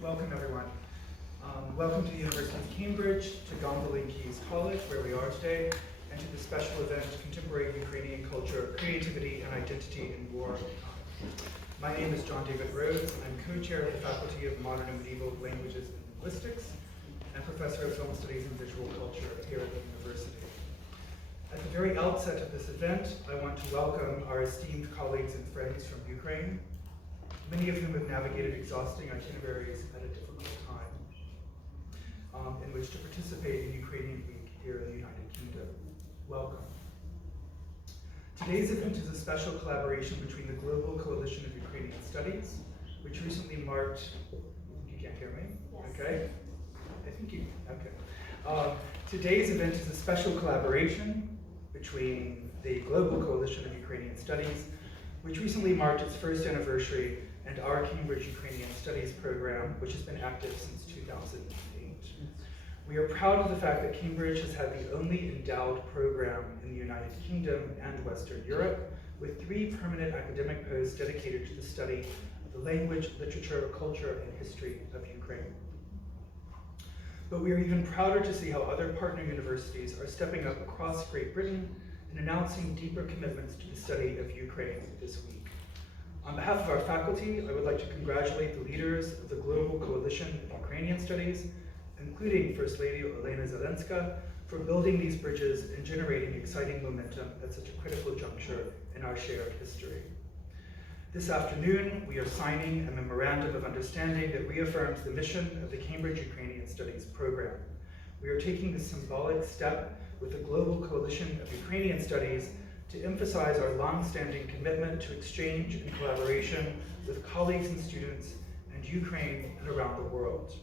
Welcome, everyone. Welcome to the University of Cambridge, to Gondolin Keys College, where we are today, and to the special event, Contemporary Ukrainian Culture, Creativity and Identity in War. My name is John David Rhodes, and I'm co-chair of the Faculty of Modern and Medieval Languages and Linguistics, and professor of Film Studies and Visual Culture here at the university. At the very outset of this event, I want to welcome our esteemed colleagues and friends from Ukraine, many of whom have navigated exhausting itineraries at a difficult time, in which to participate in Ukrainian Week here in the United Kingdom. Welcome. Today's event is a special collaboration between the Global Coalition of Ukrainian Studies, which recently marked, you can't hear me? Yes. Okay. I think you, okay. Today's event is a special collaboration between the Global Coalition of Ukrainian Studies, which recently marked its first anniversary, and our Cambridge Ukrainian Studies program, which has been active since 2008. We are proud of the fact that Cambridge has had the only endowed program in the United Kingdom and Western Europe, with 3 permanent academic posts dedicated to the study of the language, literature, culture, and history of Ukraine. But we are even prouder to see how other partner universities are stepping up across Great Britain and announcing deeper commitments to the study of Ukraine this week. On behalf of our faculty, I would like to congratulate the leaders of the Global Coalition of Ukrainian Studies, including First Lady Olena Zelenska, for building these bridges and generating exciting momentum at such a critical juncture in our shared history. This afternoon, we are signing a memorandum of understanding that reaffirms the mission of the Cambridge Ukrainian Studies program. We are taking this symbolic step with the Global Coalition of Ukrainian Studies to emphasize our long-standing commitment to exchange and collaboration with colleagues and students in Ukraine and around the world.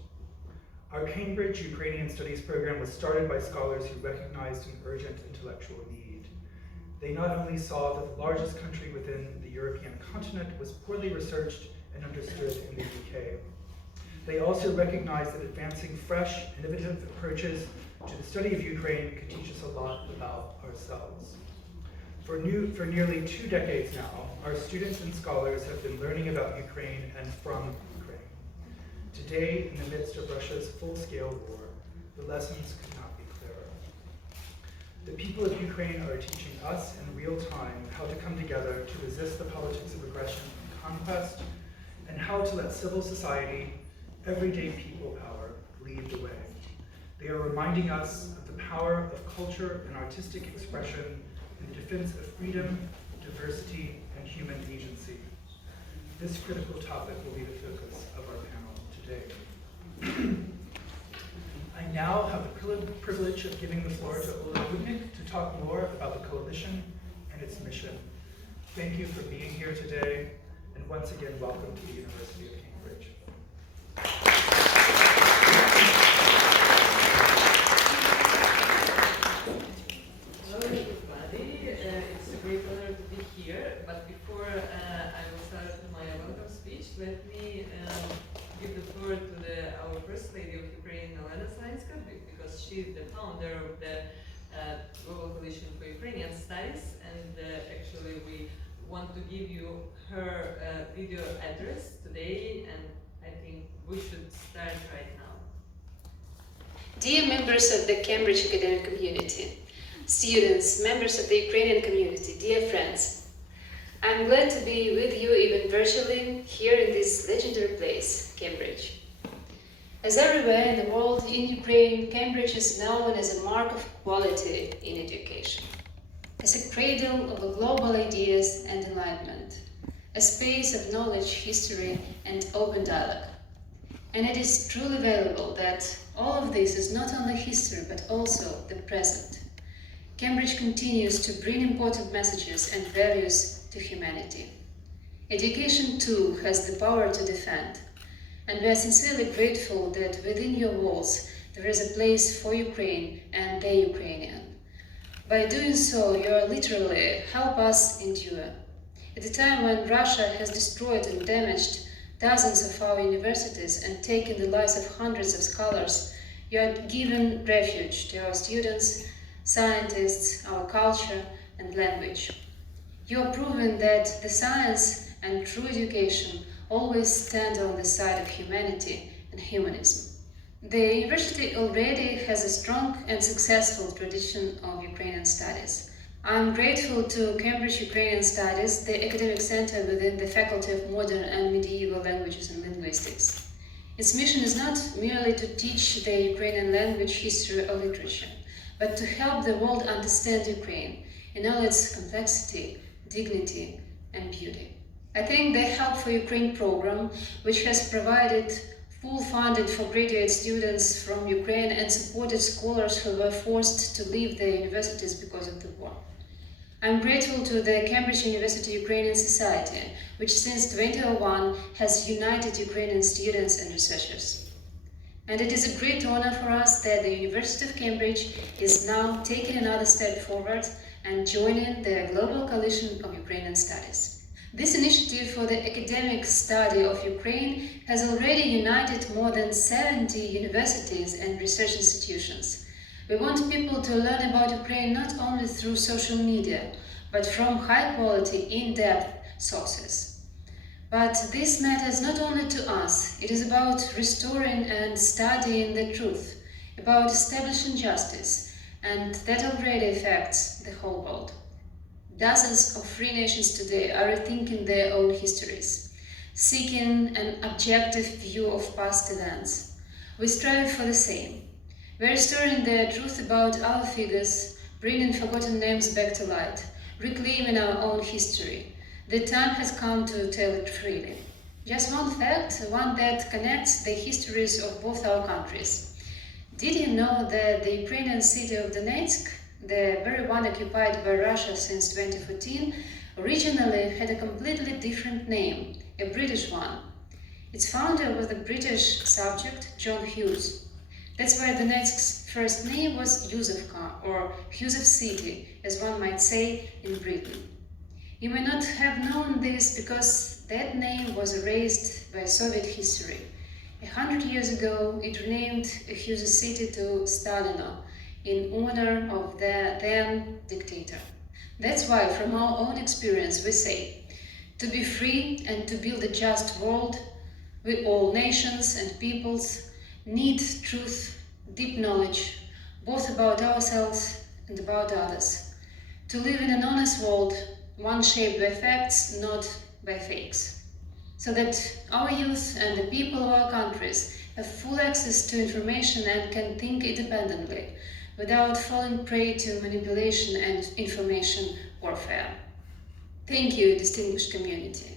Our Cambridge Ukrainian Studies program was started by scholars who recognized an urgent intellectual need. They not only saw that the largest country within the European continent was poorly researched and understood in the UK. They also recognized that advancing fresh, innovative approaches to the study of Ukraine could teach us a lot about ourselves. For nearly 2 decades now, our students and scholars have been learning about Ukraine and from Ukraine. Today, in the midst of Russia's full-scale war, the lessons could not be clearer. The people of Ukraine are teaching us in real time how to come together to resist the politics of aggression and conquest, and how to let civil society, everyday people power, lead the way. They are reminding us of the power of culture and artistic expression in the defense of freedom, diversity, and human agency. This critical topic will be the focus of our panel today. I now have the privilege of giving the floor to Ola Budnik to talk more about the coalition and its mission. Thank you for being here today, and once again, welcome to the University of Cambridge. It's a great honor to be here, but before I will start my welcome speech, let me give the floor to our First Lady of Ukraine, Olena Zelenska, because she's the founder of the Global Coalition for Ukrainian Studies, and actually we want to give you her video address today, and I think we should start right now. Dear members of the Cambridge academic community, students, members of the Ukrainian community, dear friends, I'm glad to be with you even virtually here in this legendary place, Cambridge. As everywhere in the world, in Ukraine, Cambridge is known as a mark of quality in education, as a cradle of global ideas and enlightenment, a space of knowledge, history, and open dialogue. And it is truly valuable that all of this is not only history, but also the present. Cambridge continues to bring important messages and values to humanity. Education, too, has the power to defend, and we are sincerely grateful that within your walls there is a place for Ukraine and the Ukrainian. By doing so, you are literally help us endure. At a time when Russia has destroyed and damaged dozens of our universities and taken the lives of hundreds of scholars, you are giving refuge to our students, scientists, our culture and language. You are proving that the science and true education always stand on the side of humanity and humanism. The university already has a strong and successful tradition of Ukrainian studies. I'm grateful to Cambridge Ukrainian Studies, the academic center within the Faculty of Modern and Medieval Languages and Linguistics. Its mission is not merely to teach the Ukrainian language, history, or literature, but to help the world understand Ukraine in all its complexity, dignity, and beauty. I think the Help for Ukraine program, which has provided full funding for graduate students from Ukraine and supported scholars who were forced to leave their universities because of the war. I'm grateful to the Cambridge University Ukrainian Society, which since 2001 has united Ukrainian students and researchers. And it is a great honor for us that the University of Cambridge is now taking another step forward and joining the Global Coalition of Ukrainian Studies. This initiative for the academic study of Ukraine has already united more than 70 universities and research institutions. We want people to learn about Ukraine not only through social media, but from high-quality, in-depth sources. But this matters not only to us. It is about restoring and studying the truth, about establishing justice, and that already affects the whole world. Dozens of free nations today are rethinking their own histories, seeking an objective view of past events. We strive for the same. We're restoring the truth about our figures, bringing forgotten names back to light, reclaiming our own history. The time has come to tell it freely. Just one fact, one that connects the histories of both our countries. Did you know that the Ukrainian city of Donetsk, the very one occupied by Russia since 2014, originally had a completely different name, a British one? Its founder was the British subject John Hughes. That's why Donetsk's first name was Yuzovka, or Hughes of City, as one might say in Britain. You may not have known this because that name was erased by Soviet history. 100 years ago, it renamed Hughes of City to Stalino, in honor of the then dictator. That's why, from our own experience, we say, to be free and to build a just world, we all nations and peoples need truth, deep knowledge, both about ourselves and about others. To live in an honest world, one shaped by facts, not by fakes. So that our youth and the people of our countries have full access to information and can think independently, without falling prey to manipulation and information warfare. Thank you, distinguished community.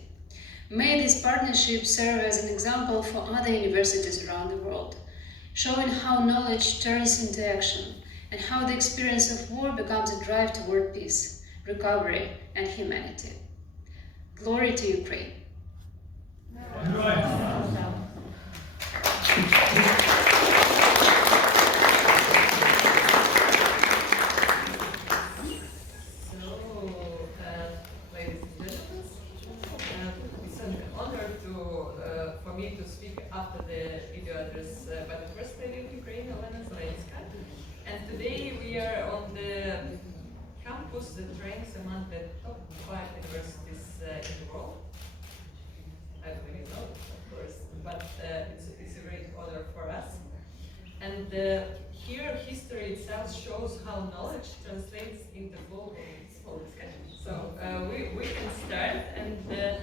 May this partnership serve as an example for other universities around the world, showing how knowledge turns into action and how the experience of war becomes a drive toward peace, recovery, and humanity. Glory to Ukraine. To speak after the video address by the First Lady of Ukraine, and today we are on the campus that ranks among the top 5 universities in the world. I don't really know, of course, but it's a great honor for us. And here history itself shows how knowledge translates into global discussion. So we can start, and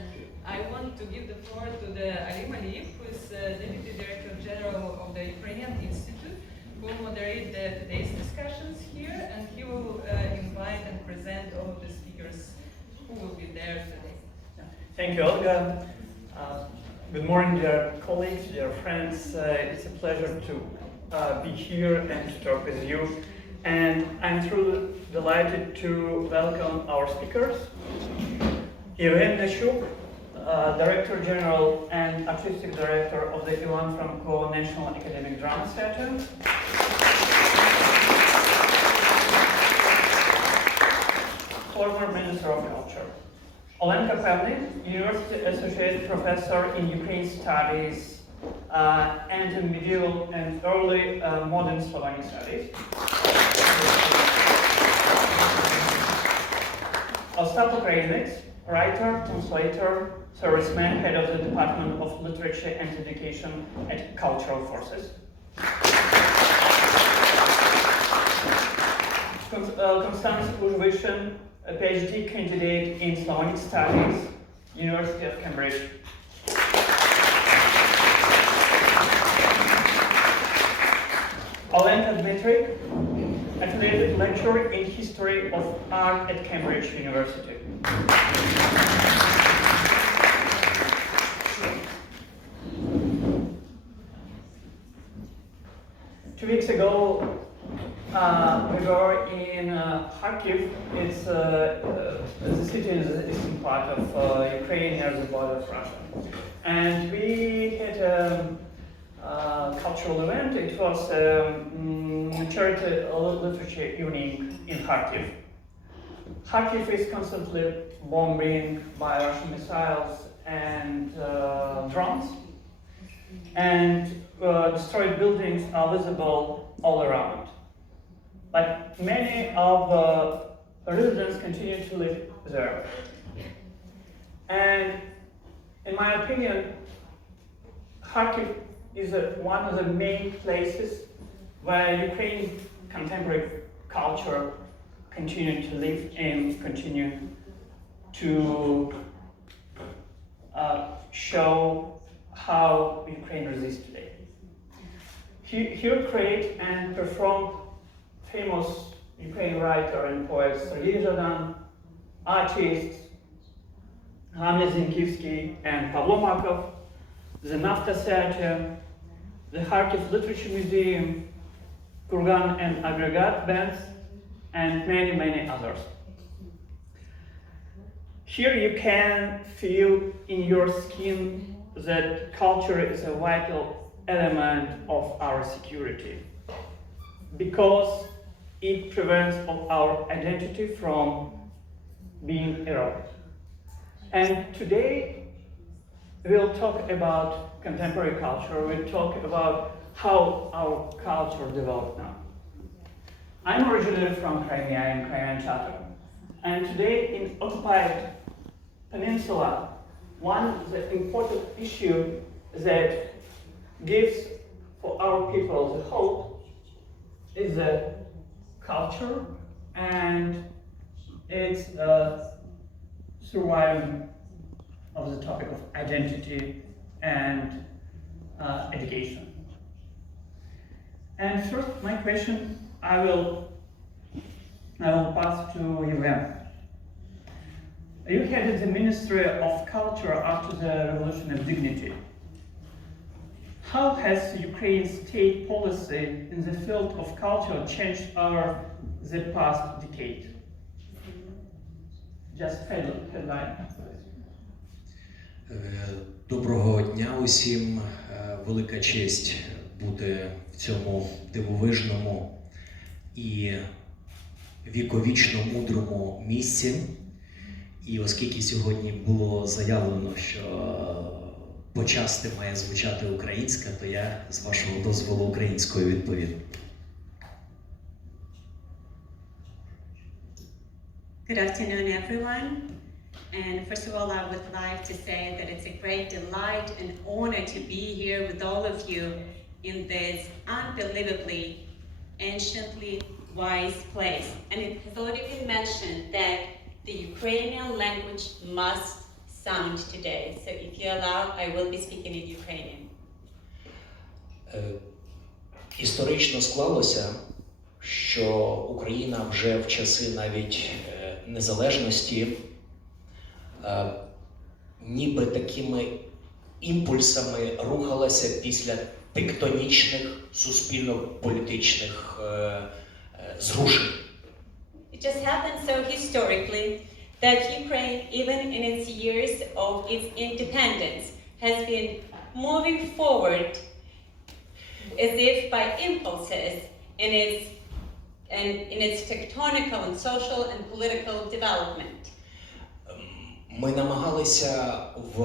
I want to give the floor to the Alim Aliyev, who is Deputy Director General of the Ukrainian Institute, who will moderate today's discussions here, and he will invite and present all of the speakers who will be there today. Thank you, Olga. Good morning, dear colleagues, dear friends. It's a pleasure to be here and to talk with you. And I'm truly delighted to welcome our speakers. Yevhen Neshuk, Director General and Artistic Director of the Ivan Franko National Academic Drama Theatre. Former Minister of Culture. Olenka Pevnik, University Associate Professor in Ukraine Studies and in Medieval and Early Modern Slavonic Studies. Ostap Ukrainets, writer, translator, serviceman, head of the Department of Literature and Education at Cultural Forces. Constance Užvišin, a PhD candidate in Slavonic Studies, University of Cambridge. Olenka Dmitrik, affiliated lecturer in History of Art at Cambridge University. Two weeks ago, we were in Kharkiv. It's the city in the eastern part of Ukraine, near the border of Russia. And we had a cultural event. It was a charity literature evening in Kharkiv. Kharkiv is constantly bombing by Russian missiles and drones. And destroyed buildings are visible all around. But many of the residents continue to live there. And in my opinion, Kharkiv is one of the main places where Ukrainian contemporary culture continue to live and continue to show how Ukraine resists today. Here create and perform famous Ukrainian writer and poets Sergei Zhadan, artists Hamlet Zinkivsky and Pavlo Makov, the Nafta Theater, the Kharkiv Literature Museum, Kurgan and Aggregate bands, and many, many others. Here you can feel in your skin that culture is a vital element of our security because it prevents our identity from being eroded. And today we'll talk about contemporary culture, we'll talk about how our culture developed now. I'm originally from Crimea and Crimean Tatar, and today in occupied peninsula, one of the important issue that gives for our people the hope is the culture and its surviving of the topic of identity and education. And first, my question I will pass to Yevhen. You headed the Ministry of Culture after the Revolution of Dignity. How has Ukraine's state policy in the field of culture changed over the past decade? Just headline. Доброго дня усім. Велика честь бути в цьому дивовижному і віковічно мудрому місці. І оскільки сьогодні було заявлено, що почасти має звучати українська, то я, з вашого дозволу, українською відповім. Good afternoon, everyone. And first of all, I would like to say that it's a great delight and honor to be here with all of you in this unbelievably, anciently wise place. And it has already been mentioned that the Ukrainian language must sound today. So if you allow, I will be speaking in Ukrainian. Історично склалося, що Україна вже в часи навіть незалежності ніби такими імпульсами рухалася після тектонічних суспільно-політичних зрушень. It just happened so historically that Ukraine, even in its years of its independence, has been moving forward as if by impulses in its tectonical and social and political development. Ми намагалися в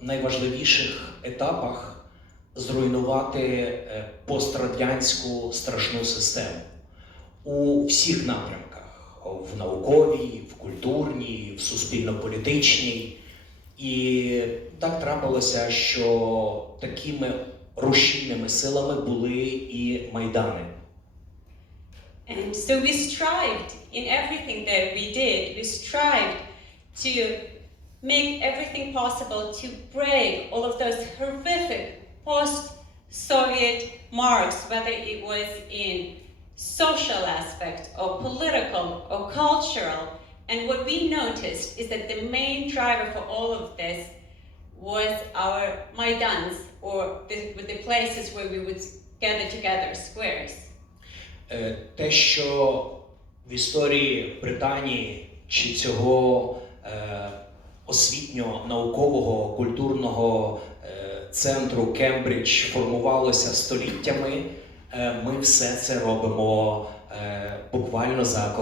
найважливіших етапах зруйнувати пострадянську страшну систему у всіх напрямках. в науковій, в культурній, в суспільно-політичній. І так трапилося, що такими рушійними силами були і майдани. And so we strived in everything that we did. We strived to make everything possible to break all of those horrific post-Soviet marks, whether it was in social aspect or political or cultural. And what we noticed is that the main driver for all of this was our Maidans, or the places where we would gather together, squares. Те, що в історії Британії чи цього освітньо-наукового культурного центру Кембридж формувалося століттями, ми все це робимо буквально за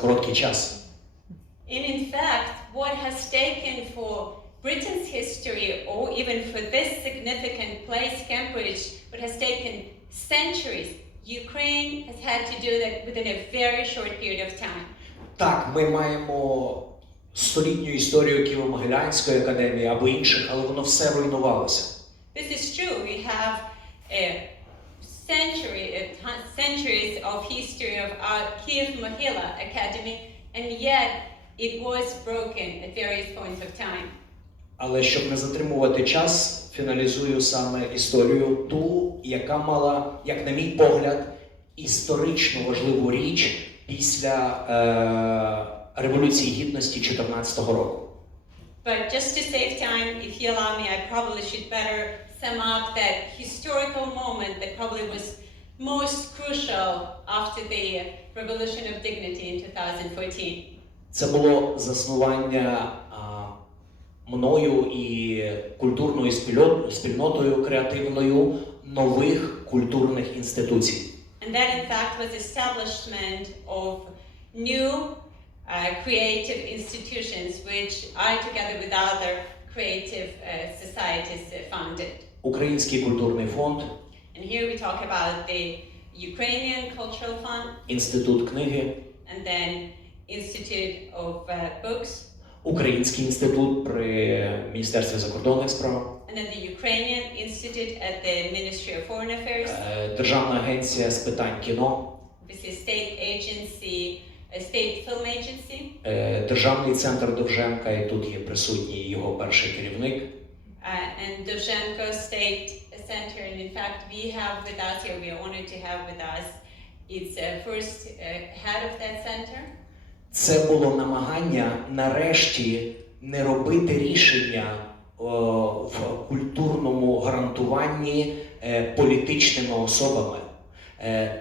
короткий час. And in fact, what has taken for Britain's history, or even for this significant place, Cambridge, what has taken centuries, Ukraine has had to do that within a very short period of time. Так, ми маємо столітню історію Києво-Могилянської академії або інших, але воно все руйнувалося. This is true. We have a centuries of history of our Kiev-Mohila Academy, and yet it was broken at various points of time. Але щоб не затримувати час, фіналізую саме історію ту, яка мала, як на мій погляд, історично важливу річ після Революції Гідності 14-го року. But just to save time, if you allow me, I probably should better sum up that historical moment that probably was most crucial after the Revolution of Dignity in 2014. Це було заснування мною і культурною спільнотою креативною нових культурних інституцій. And that in fact was establishment of new creative institutions which I together with other creative societies founded. Український культурний фонд, And here we talk about the Ukrainian Cultural Fund, Інститут книги, and then Institute of Books, Український інститут при Міністерстві закордонних справ, and then the Ukrainian Institute at the Ministry of Foreign Affairs, Державна агенція з питань кіно, this is state agency, state film agency, Державний центр Довженка, і тут є присутній його перший керівник. and Dovzhenko State Center. And in fact, we have with us here, we are honored to have with us, its first head of that center. Це було намагання нарешті не робити рішення в культурному гарантуванні політичними особами.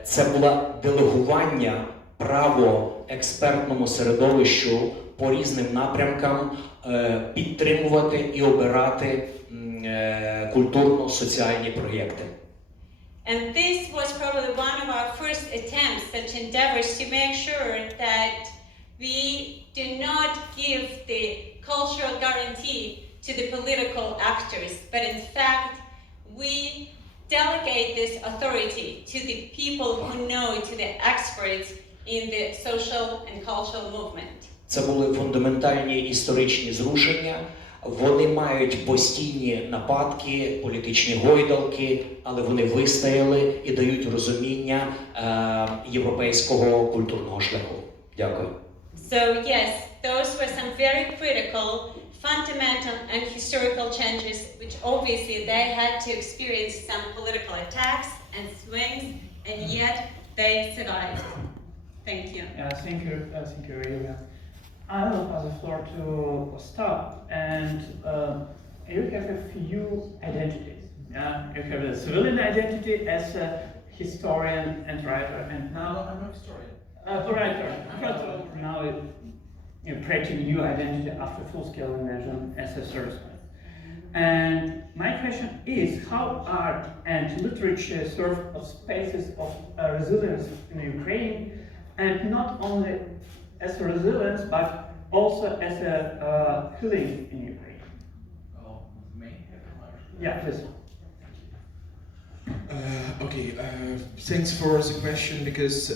Це було делегування право експертному середовищу по різним напрямкам підтримувати і обирати культурно-соціальні проєкти. And this was probably one of our first attempts, such endeavors, to make sure that we do not give the cultural guarantee to the political actors, but in fact, we delegate this authority to the people who know, to the experts in the social and cultural movement. Це були фундаментальні історичні зрушення. Вони мають постійні нападки, політичні гойдалки, але вони вистояли і дають розуміння європейського культурного шляху. Дякую. So yes, those were some very critical, fundamental and historical changes which obviously they had to experience some political attacks and swings, and yet they survived. Thank you. Thank you, Yulia. I will pass the floor to Ostap, and you have a few identities. You have a civilian identity as a historian and writer, and now I'm a historian. Writer. But now you're creating a new identity after full-scale invasion as a serviceman. And my question is, how art and literature serve as spaces of resilience in Ukraine, and not only as a resilience, but also as a healing in Ukraine? Oh, me? Yeah, please. Thanks for the question, because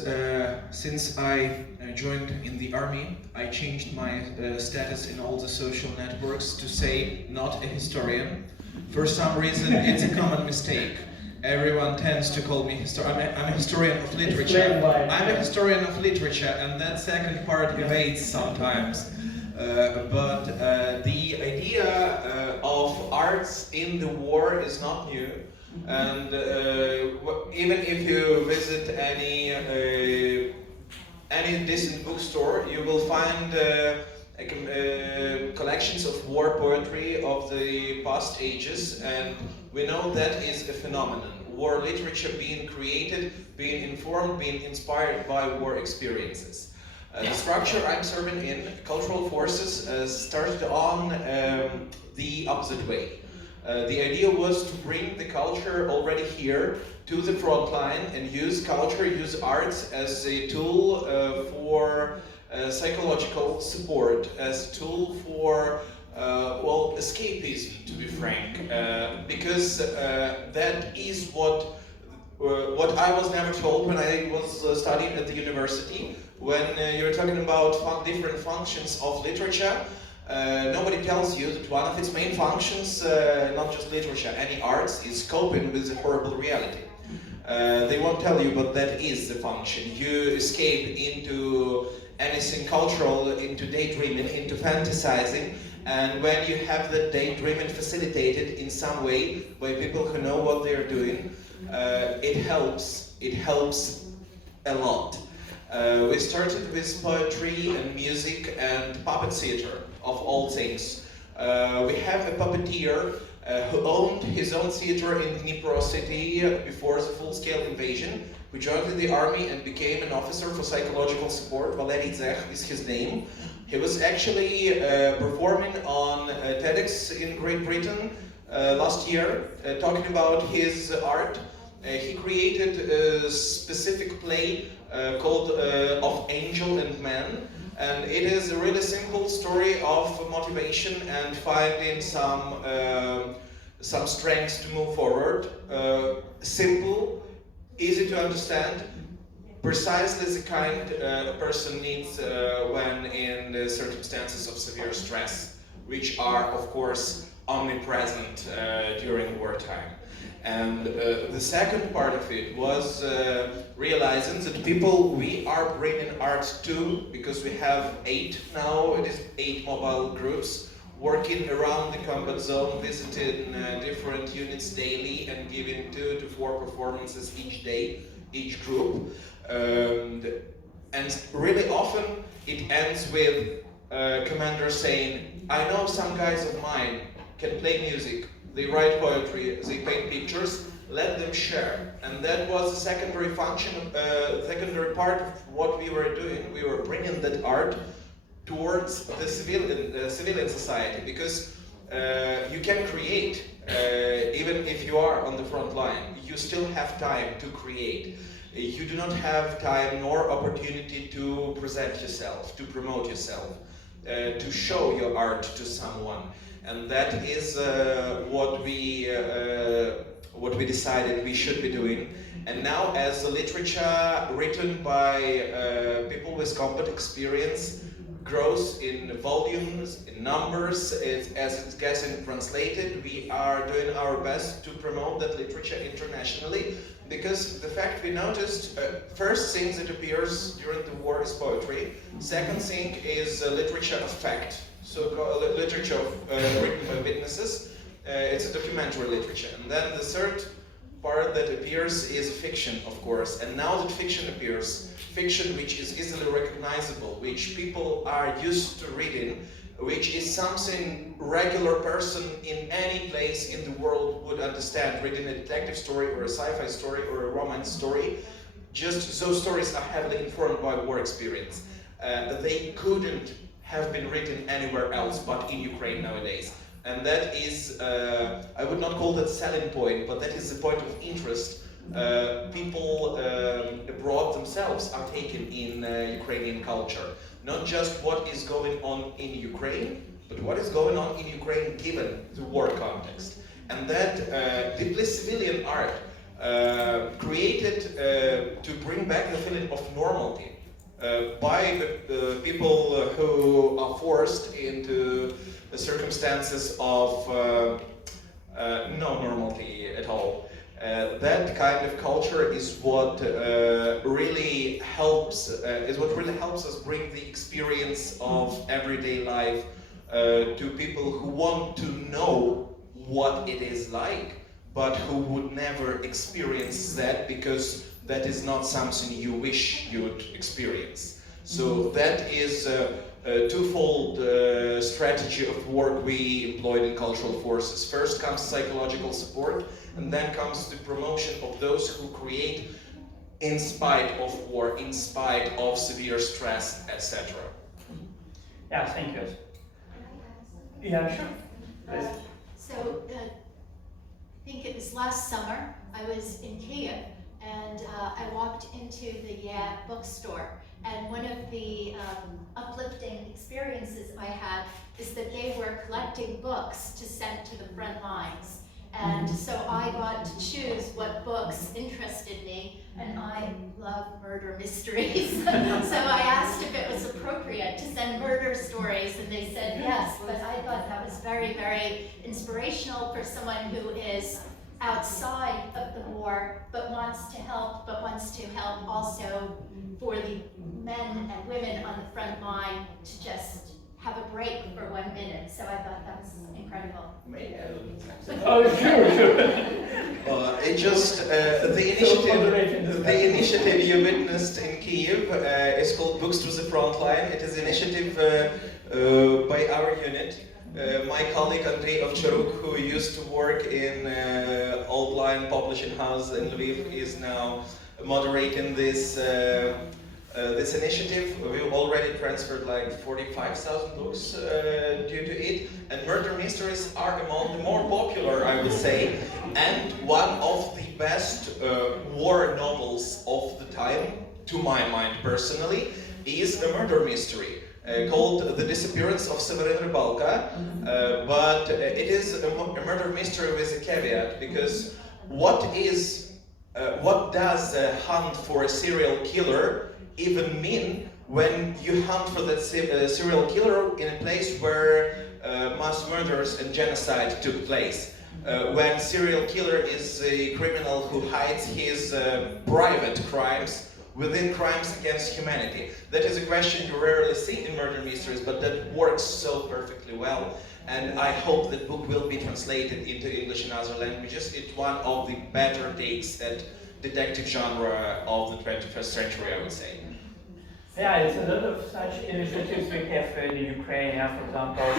since I joined in the army, I changed my status in all the social networks to say not a historian. For some reason, it's a common mistake. Everyone tends to call me I'm a historian of literature. I'm a historian of literature, and that second part evades sometimes. But the idea of arts in the war is not new. And even if you visit any decent bookstore, you will find collections of war poetry of the past ages, and we know that is a phenomenon. War literature being created, being informed, being inspired by war experiences. The structure I'm serving in, cultural forces, started on the opposite way. The idea was to bring the culture already here to the front line and use culture, use arts as a tool for psychological support, as a tool for escapism, to be frank, because that is what I was never told when I was studying at the university. When you're talking about different functions of literature, nobody tells you that one of its main functions, not just literature, any arts, is coping with a horrible reality. They won't tell you, but that is the function. You escape into anything cultural, into daydreaming, into fantasizing, and when you have that daydreaming facilitated in some way by people who know what they're doing, it helps a lot. We started with poetry and music and puppet theater, of all things. We have a puppeteer who owned his own theater in Dnipro city before the full-scale invasion, who joined the army and became an officer for psychological support. Valery Zech is his name. He was actually performing on TEDx in Great Britain last year, talking about his art. He created a specific play called Of Angel and Man, and it is a really simple story of motivation and finding some strengths to move forward. Simple, easy to understand, precisely the kind a person needs when in the circumstances of severe stress, which are, of course, omnipresent during wartime. And the second part of it was realizing that we are bringing art to, because we have 8 now, it is 8 mobile groups working around the combat zone, visiting different units daily and giving 2 to 4 performances each day, each group. And really often it ends with commander saying, I know some guys of mine can play music, they write poetry, they paint pictures, let them share. And that was the secondary function, secondary part of what we were doing. We were bringing that art towards the civilian society, because you can create, even if you are on the front line, you still have time to create. You do not have time nor opportunity to present yourself, to promote yourself, to show your art to someone. And that is what we decided we should be doing. And now, as a literature written by people with combat experience grows in volumes, in numbers, as it's getting translated, we are doing our best to promote that literature internationally. Because the fact we noticed, first thing that appears during the war is poetry. Second thing is literature of fact. So literature written by witnesses, it's a documentary literature. And then the third part that appears is fiction, of course. And now that fiction appears, fiction which is easily recognizable, which people are used to reading, which is something regular person in any place in the world would understand, reading a detective story or a sci-fi story or a romance story. Just those stories are heavily informed by war experience. They couldn't have been written anywhere else but in Ukraine nowadays. And that is, I would not call that selling point, but that is the point of interest people abroad themselves are taking in Ukrainian culture. Not just what is going on in Ukraine, but what is going on in Ukraine given the war context. And that deeply civilian art created to bring back the feeling of normality by the people who are forced into the circumstances of no normality at all. That kind of culture is what really helps. Us bring the experience of everyday life to people who want to know what it is like, but who would never experience that because that is not something you wish you would experience. So that is a twofold strategy of work we employed in cultural forces. First comes psychological support, and then comes the promotion of those who create in spite of war, in spite of severe stress, etc. Yeah, thank you. Yeah, sure. Please. So, I think it was last summer, I was in Kiev, and I walked into the bookstore, and one of the uplifting experiences I had is that they were collecting books to send to the front lines. And so I got to choose what books interested me, and I love murder mysteries. So I asked if it was appropriate to send murder stories, and they said yes, but I thought that was very, very inspirational for someone who is outside of the war, but wants to help also for the men and women on the front line to just have a break for 1 minute. So I thought that was incredible. Oh, sure. The initiative you witnessed in Kiev is called Books to the Frontline. It is an initiative by our unit. My colleague Andrei Ovcharuk, who used to work in Old Lion Publishing House in Lviv, is now moderating this this initiative. We've already transferred like 45,000 books due to it, and murder mysteries are among the more popular, I would say, and one of the best war novels of the time, to my mind personally, is a murder mystery called The Disappearance of Severin Rybalka, but it is a murder mystery with a caveat, because what does a hunt for a serial killer even mean when you hunt for that serial killer in a place where mass murders and genocide took place? When serial killer is a criminal who hides his private crimes within crimes against humanity. That is a question you rarely see in murder mysteries, but that works so perfectly well. And I hope that book will be translated into English and other languages. It's one of the better takes at detective genre of the 21st century, I would say. Yeah, it's a lot of such initiatives we have in Ukraine. For example,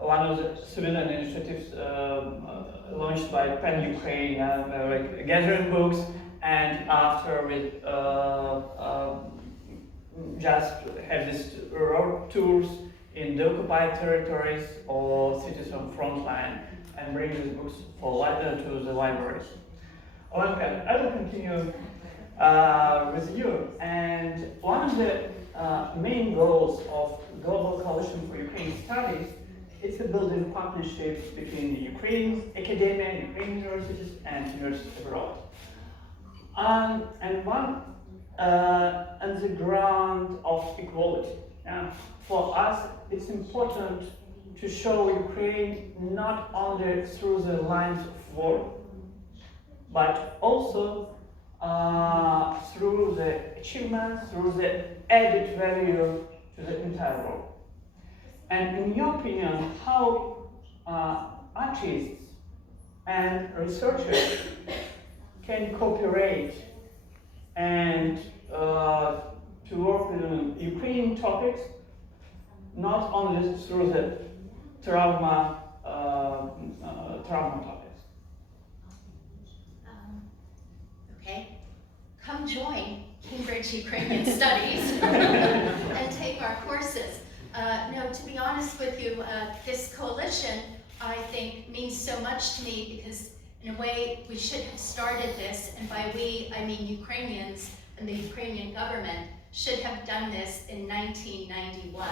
one of the civilian initiatives launched by PEN Ukraine, like gathering books, and after we just have these road tours in the occupied territories or cities on frontline, and bring these books to the libraries. I will continue with you. And one of the main goals of Global Coalition for Ukraine Studies is to build partnerships between the Ukraine academia, Ukrainian universities, and universities abroad. And one on the ground of equality. For us, it's important to show Ukraine not only through the lines of war, but also through the achievements, through the added value to the entire world. And in your opinion, how artists and researchers can cooperate and to work with Ukrainian topics, not only through the trauma topics? Okay, come join Cambridge Ukrainian Studies and take our courses. No, to be honest with you, this coalition, I think, means so much to me because in a way we should have started this, and by we, I mean Ukrainians and the Ukrainian government should have done this in 1991.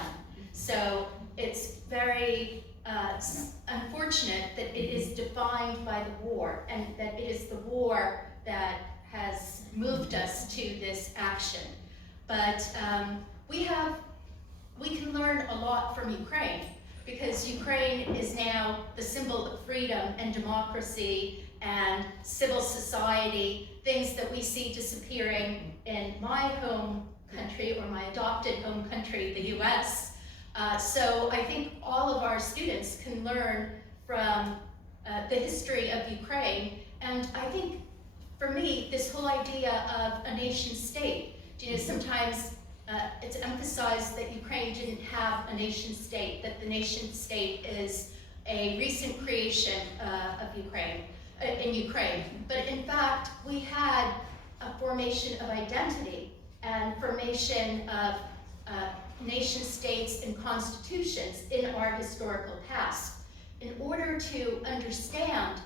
So it's very unfortunate that it is defined by the war, and that it is the war that has moved us to this action. But we can learn a lot from Ukraine, because Ukraine is now the symbol of freedom and democracy and civil society, things that we see disappearing in my home country, or my adopted home country, the US. So I think all of our students can learn from the history of Ukraine. And I think, for me, this whole idea of a nation state, sometimes it's emphasized that Ukraine didn't have a nation state, that the nation state is a recent creation of Ukraine, in Ukraine. But in fact, we had a formation of identity and formation of nation states and constitutions in our historical past. In order to understand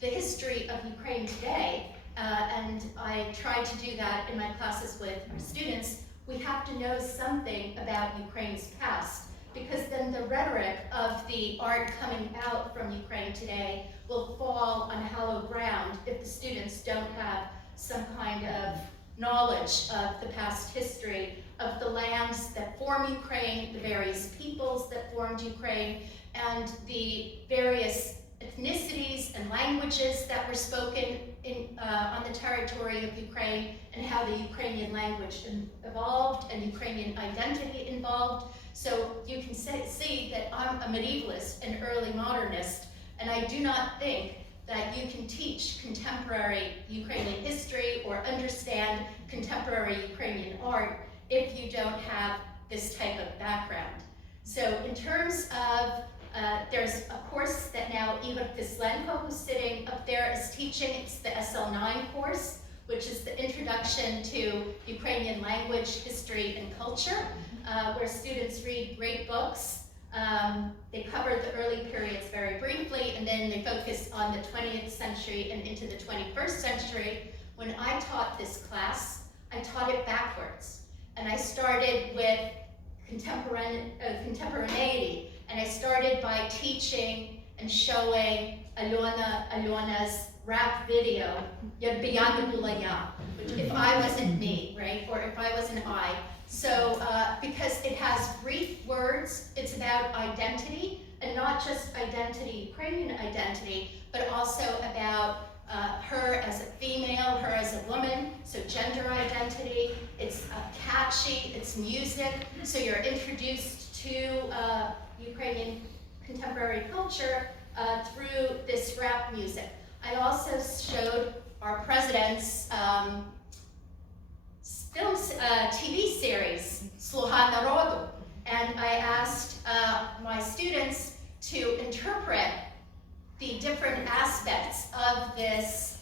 the history of Ukraine today, and I try to do that in my classes with our students, we have to know something about Ukraine's past, because then the rhetoric of the art coming out from Ukraine today will fall on hallowed ground if the students don't have some kind of knowledge of the past history of the lands that form Ukraine, the various peoples that formed Ukraine, and the various ethnicities and languages that were spoken on the territory of Ukraine, and how the Ukrainian language evolved and Ukrainian identity evolved. So you can see that I'm a medievalist and early modernist, and I do not think that you can teach contemporary Ukrainian history or understand contemporary Ukrainian art if you don't have this type of background. So in terms of, there's a course that now Igor Kislenko, who's sitting up there, is teaching. It's the SL9 course, which is the Introduction to Ukrainian Language, History, and Culture, where students read great books. They cover the early periods very briefly, and then they focus on the 20th century and into the 21st century. When I taught this class, I taught it backwards. And I started with contemporaneity, and I started by teaching and showing Alyona's rap video, which if I wasn't me, right, or if I wasn't I. So, because it has brief words, it's about identity, and not just identity, Ukrainian identity, but also about her as a female, her as a woman, so gender identity. It's catchy, it's music, so you're introduced to Ukrainian contemporary culture through this rap music. I also showed our president's TV series, Sluha Narodu, and I asked my students to interpret the different aspects of this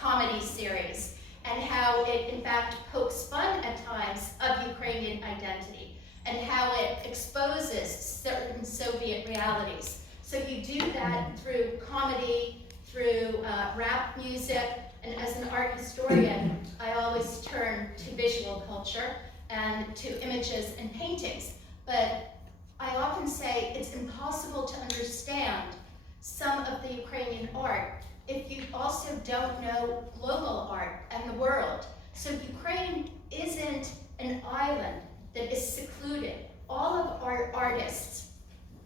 comedy series, and how it in fact pokes fun at times of Ukrainian identity, and how it exposes certain Soviet realities. So you do that through comedy, through rap music, and as an art historian, I always turn to visual culture and to images and paintings. But I often say it's impossible to understand some of the Ukrainian art if you also don't know global art and the world. So Ukraine isn't an island that is secluded. All of our artists,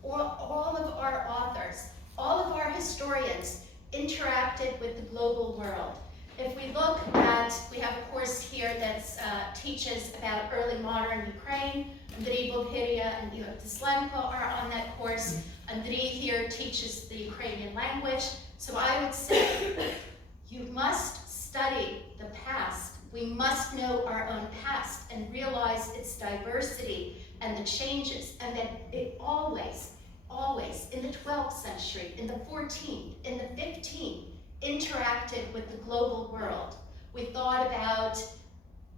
all of our authors, all of our historians interacted with the global world. If we look at, we have a course here that teaches about early modern Ukraine. Andriy Bolhiria and Igor Kislenko are on that course. Andriy here teaches the Ukrainian language. So I would say, you must study the past. We must know our own past and realize its diversity and the changes, and that it always, in the 12th century, in the 14th, in the 15th, interacted with the global world. We thought about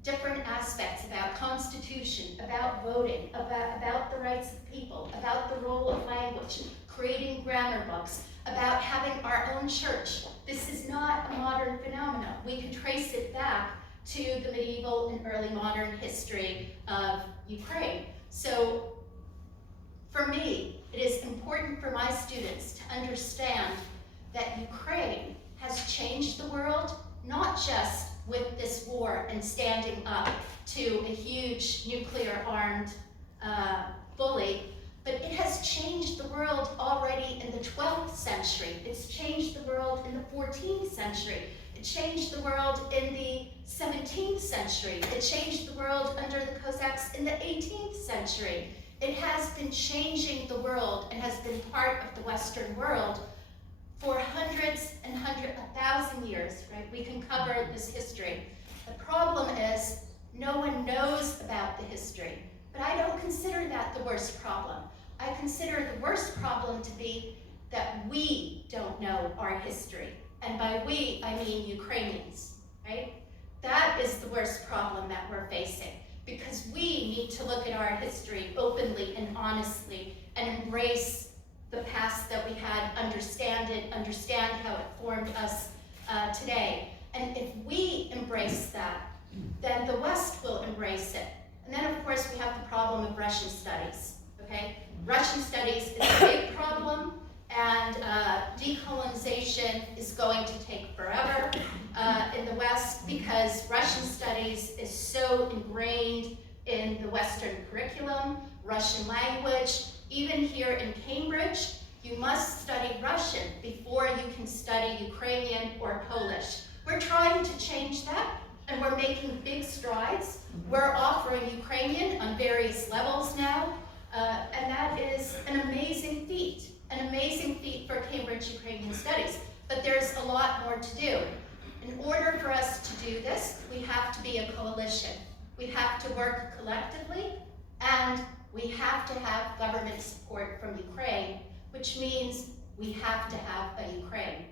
different aspects, about constitution, about voting, about the rights of people, about the role of language, creating grammar books, about having our own church. This is not a modern phenomenon. We can trace it back to the medieval and early modern history of Ukraine. So for me, it is important for my four-armed bully, but it has changed the world already in the 12th century. It's changed the world in the 14th century. It changed the world in the 17th century. It changed the world under the Cossacks in the 18th century. It has been changing the world and has been part of the Western world for hundreds and hundreds, 1,000 years, right? We can cover this history. The problem is no one knows about the history, but I don't consider that the worst problem. I consider the worst problem to be that we don't know our history. And by we, I mean Ukrainians, right? That is the worst problem that we're facing, because we need to look at our history openly and honestly and embrace the past that we had, understand it, understand how it formed us today. And if we embrace that, then the West will embrace it. And then of course we have the problem of Russian studies, okay? Russian studies is a big problem, and decolonization is going to take forever in the West, because Russian studies is so ingrained in the Western curriculum. Russian language, even here in Cambridge, you must study Russian before you can study Ukrainian or Polish. We're trying to change that, and we're making big strides. We're offering Ukrainian on various levels now, and that is an amazing feat for Cambridge Ukrainian Studies. But there's a lot more to do. In order for us to do this, we have to be a coalition. We have to work collectively, and we have to have government support from Ukraine, which means we have to have a Ukraine.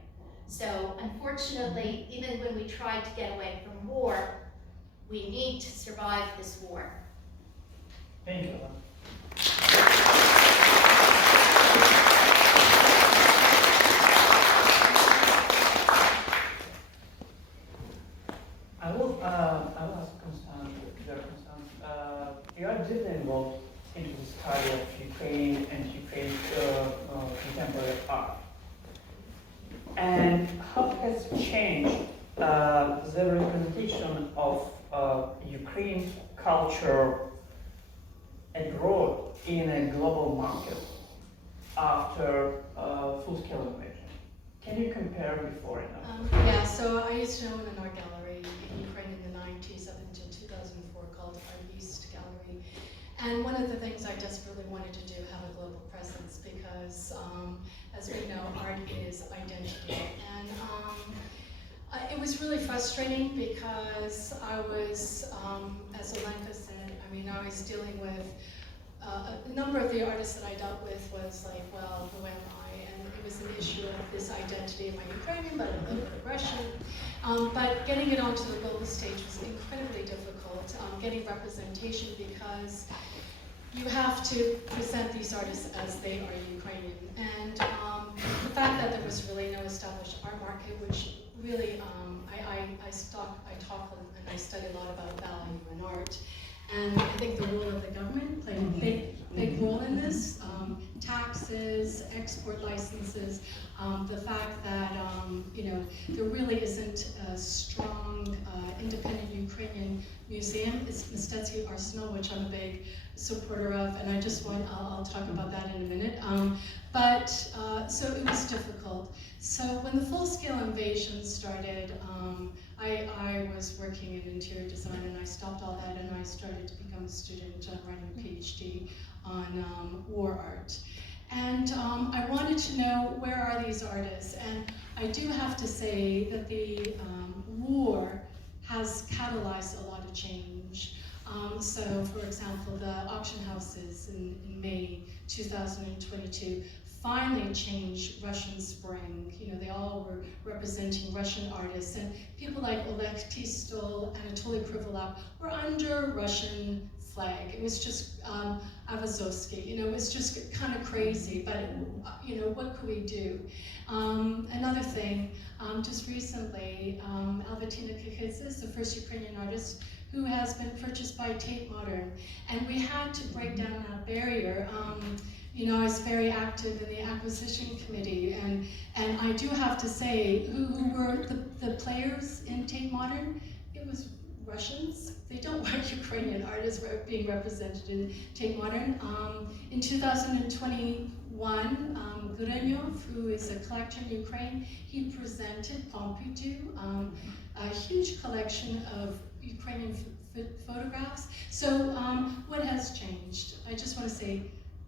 So unfortunately, even when we try to get away from war, we need to survive this war. Thank you. I will ask Constance, you are deeply involved in the study of Ukraine and Ukraine's contemporary art. And how has changed the representation of Ukraine culture abroad in a global market after full-scale invasion? Can you compare before and after? Yeah, so I used to own an art gallery in Ukraine in the 90s up until 2004 called Art East Gallery. And one of the things I desperately wanted to do, have a global presence, because as we know, art is identity. And it was really frustrating because I was, as Olenka said, I was dealing with a number of the artists that I dealt with was like, well, who am I? And it was an issue of this identity. Am I Ukrainian, but a little bit of Russian? But getting it onto the global stage was incredibly difficult, getting representation, because you have to present these artists as they are Ukrainian. And the fact that there was really no established art market, which really, I talk and I study a lot about value in art. And I think the role of the government played a big role in this. Taxes, export licenses, the fact that there really isn't a strong independent Ukrainian museum. It's Mistetsky Arsenal, which I'm a big supporter of, and I'll talk about that in a minute. So it was difficult. So when the full-scale invasion started, I was working in interior design, and I stopped all that, and I started to become a student writing a PhD on war art. And I wanted to know, where are these artists? And I do have to say that the war has catalyzed a lot of change. So, for example, the auction houses in May 2022 finally changed Russian Spring. They all were representing Russian artists, and people like Oleg Tistol, Anatoly Krivolov were under Russian flag. It was just Avazovsky. It was just kind of crazy, but what could we do? Another thing, just recently, Albertina Kikidze is the first Ukrainian artist who has been purchased by Tate Modern, and we had to break down that barrier. I was very active in the acquisition committee, and I do have to say, who were the players in Tate Modern? It was Russians. They don't want Ukrainian artists being represented in Tate Modern. In 2021, Gurenyov, who is a collector in Ukraine, he presented Pompidou, a huge collection of Ukrainian photographs. So what has changed? I just want to say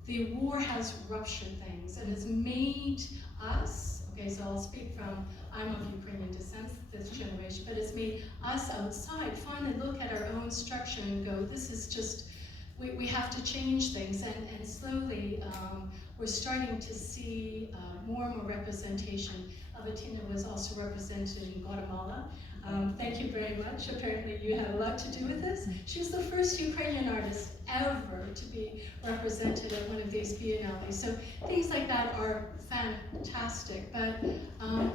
the war has ruptured things and has made us, okay, so I'll speak from, I'm of Ukrainian descent, this generation, but it's made us outside finally look at our own structure and go, this is just, we have to change things, and slowly we're starting to see more and more representation. Albertina was also represented in Guatemala. Thank you very much. Apparently you had a lot to do with this. She was the first Ukrainian artist ever to be represented at one of these biennales. So things like that are fantastic, but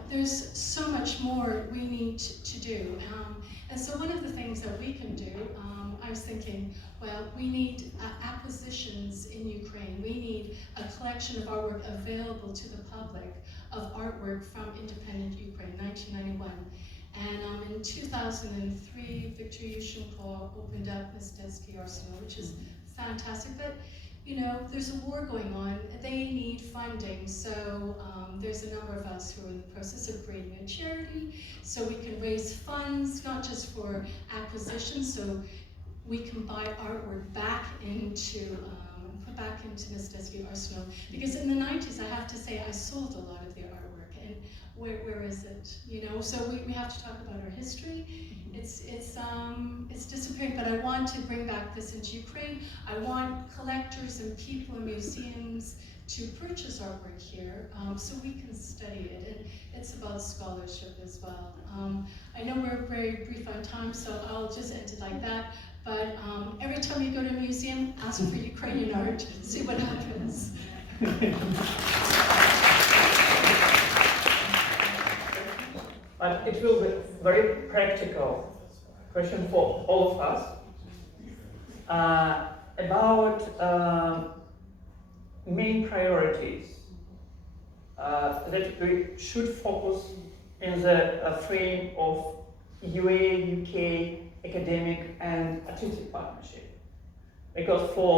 there's so much more we need to do. And so one of the things that we can do, I was thinking, well, we need acquisitions in Ukraine. We need a collection of artwork available to the public of artwork from independent Ukraine, 1991. And in 2003, Victor Yushchenko opened up Mistevsky Arsenal, which is fantastic. But you know, there's a war going on. They need funding. So there's a number of us who are in the process of creating a charity, so we can raise funds, not just for acquisition, so we can buy artwork back into put back into Mistevsky Arsenal. Because in the 90s, I have to say, I sold a lot of their artwork. And where is it? You know, so we have to talk about our history. It's disappearing, but I want to bring back this into Ukraine. I want collectors and people in museums to purchase artwork here, so we can study it. And it's about scholarship as well. I know we're very brief on time, so I'll just end it like that. But every time you go to a museum, ask for Ukrainian art, see what happens. But it will be very practical question for all of us about main priorities that we should focus in the frame of UA-UK academic and artistic partnership. Because for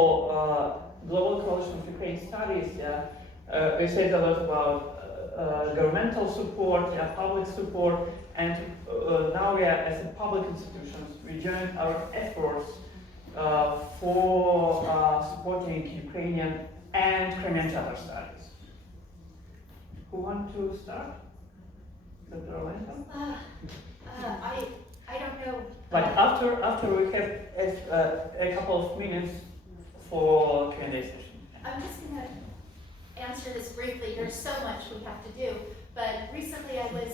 Global Coalition of Ukraine Studies, we said a lot about governmental support, public support, and now we are, as a public institutions, we join our efforts for supporting Ukrainian and Crimean Tatar studies. Who want to start? Dr. Orlando? I don't know. But after we have a couple of minutes for Q&A session. I'm just going to answer this briefly. There's so much we have to do. But recently I was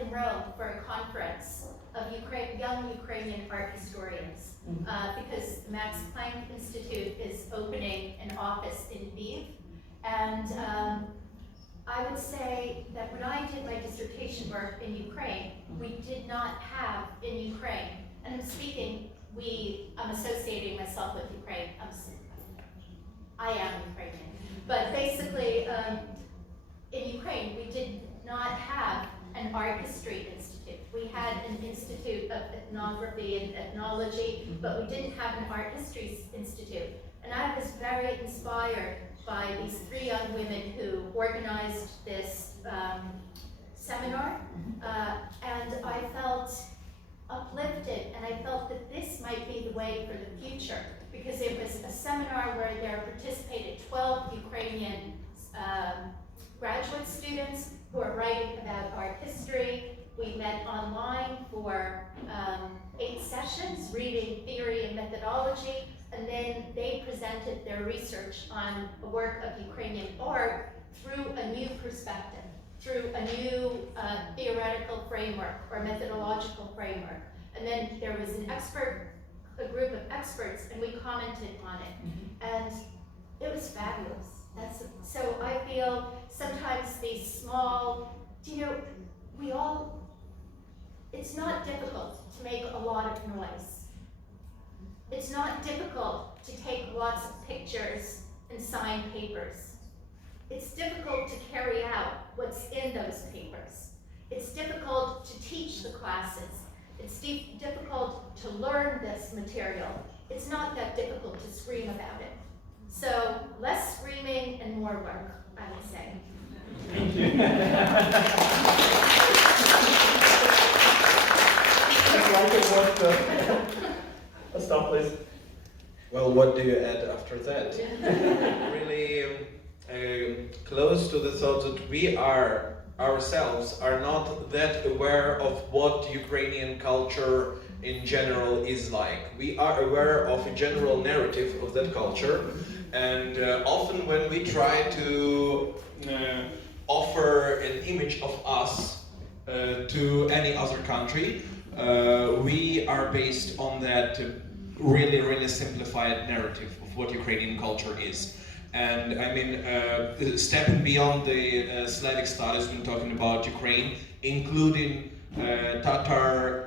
in Rome for a conference of young Ukrainian art historians because the Max Planck Institute is opening an office in Lviv. And I would say that when I did my dissertation work in Ukraine, we did not have in Ukraine, and I'm speaking, I'm associating myself with Ukraine. I am Ukrainian. But basically, in Ukraine, we did not have an art history institute. We had an institute of ethnography and ethnology, but we didn't have an art history institute. And I was very inspired by these three young women who organized this seminar, and I felt uplifted, and I felt that this might be the way for the future, because it was a seminar where there participated 12 Ukrainian graduate students who are writing about art history. We met online for 8 sessions, reading theory and methodology, and then they presented their research on a work of Ukrainian art through a new perspective, through a new theoretical framework or methodological framework. And then there was a group of experts, and we commented on it. And it was fabulous. So I feel sometimes these small, it's not difficult to make a lot of noise. It's not difficult to take lots of pictures and sign papers. It's difficult to carry out what's in those papers. It's difficult to teach the classes. It's difficult to learn this material. It's not that difficult to scream about it. So less screaming and more work, I would say. Thank you. Stop, please. Well, what do you add after that? Really close to the thought that we ourselves are not that aware of what Ukrainian culture in general is like. We are aware of a general narrative of that culture, and often when we try to offer an image of us to any other country, we are based on that really simplified narrative of what Ukrainian culture is. And I mean, stepping beyond the Slavic studies when talking about Ukraine, including Tatar,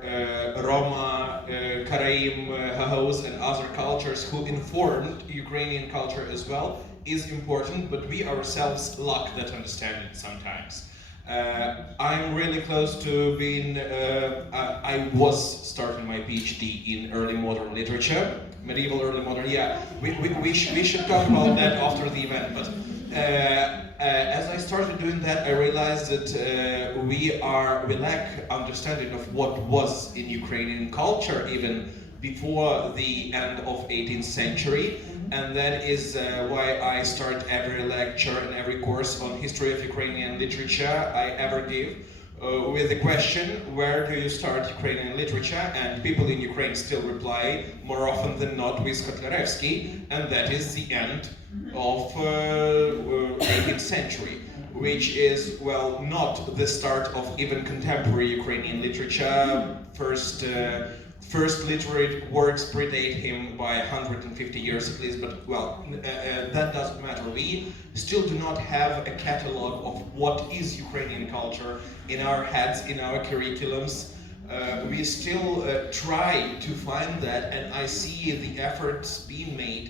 Roma, Karaim, Hahos, and other cultures who informed Ukrainian culture as well, is important, but we ourselves lack that understanding sometimes. I'm really close to being, I was starting my PhD in early modern literature, medieval early modern, yeah, we should talk about that after the event, but as I started doing that, I realized that we lack understanding of what was in Ukrainian culture even before the end of 18th century. And that is why I start every lecture and every course on history of Ukrainian literature I ever give with the question, where do you start Ukrainian literature? And people in Ukraine still reply more often than not with Kotlяревsky, and that is the end of 18th century, which is, well, not the start of even contemporary Ukrainian literature. First literary works predate him by 150 years at least, but well, that doesn't matter. We still do not have a catalog of what is Ukrainian culture in our heads, in our curriculums. We still try to find that, and I see the efforts being made.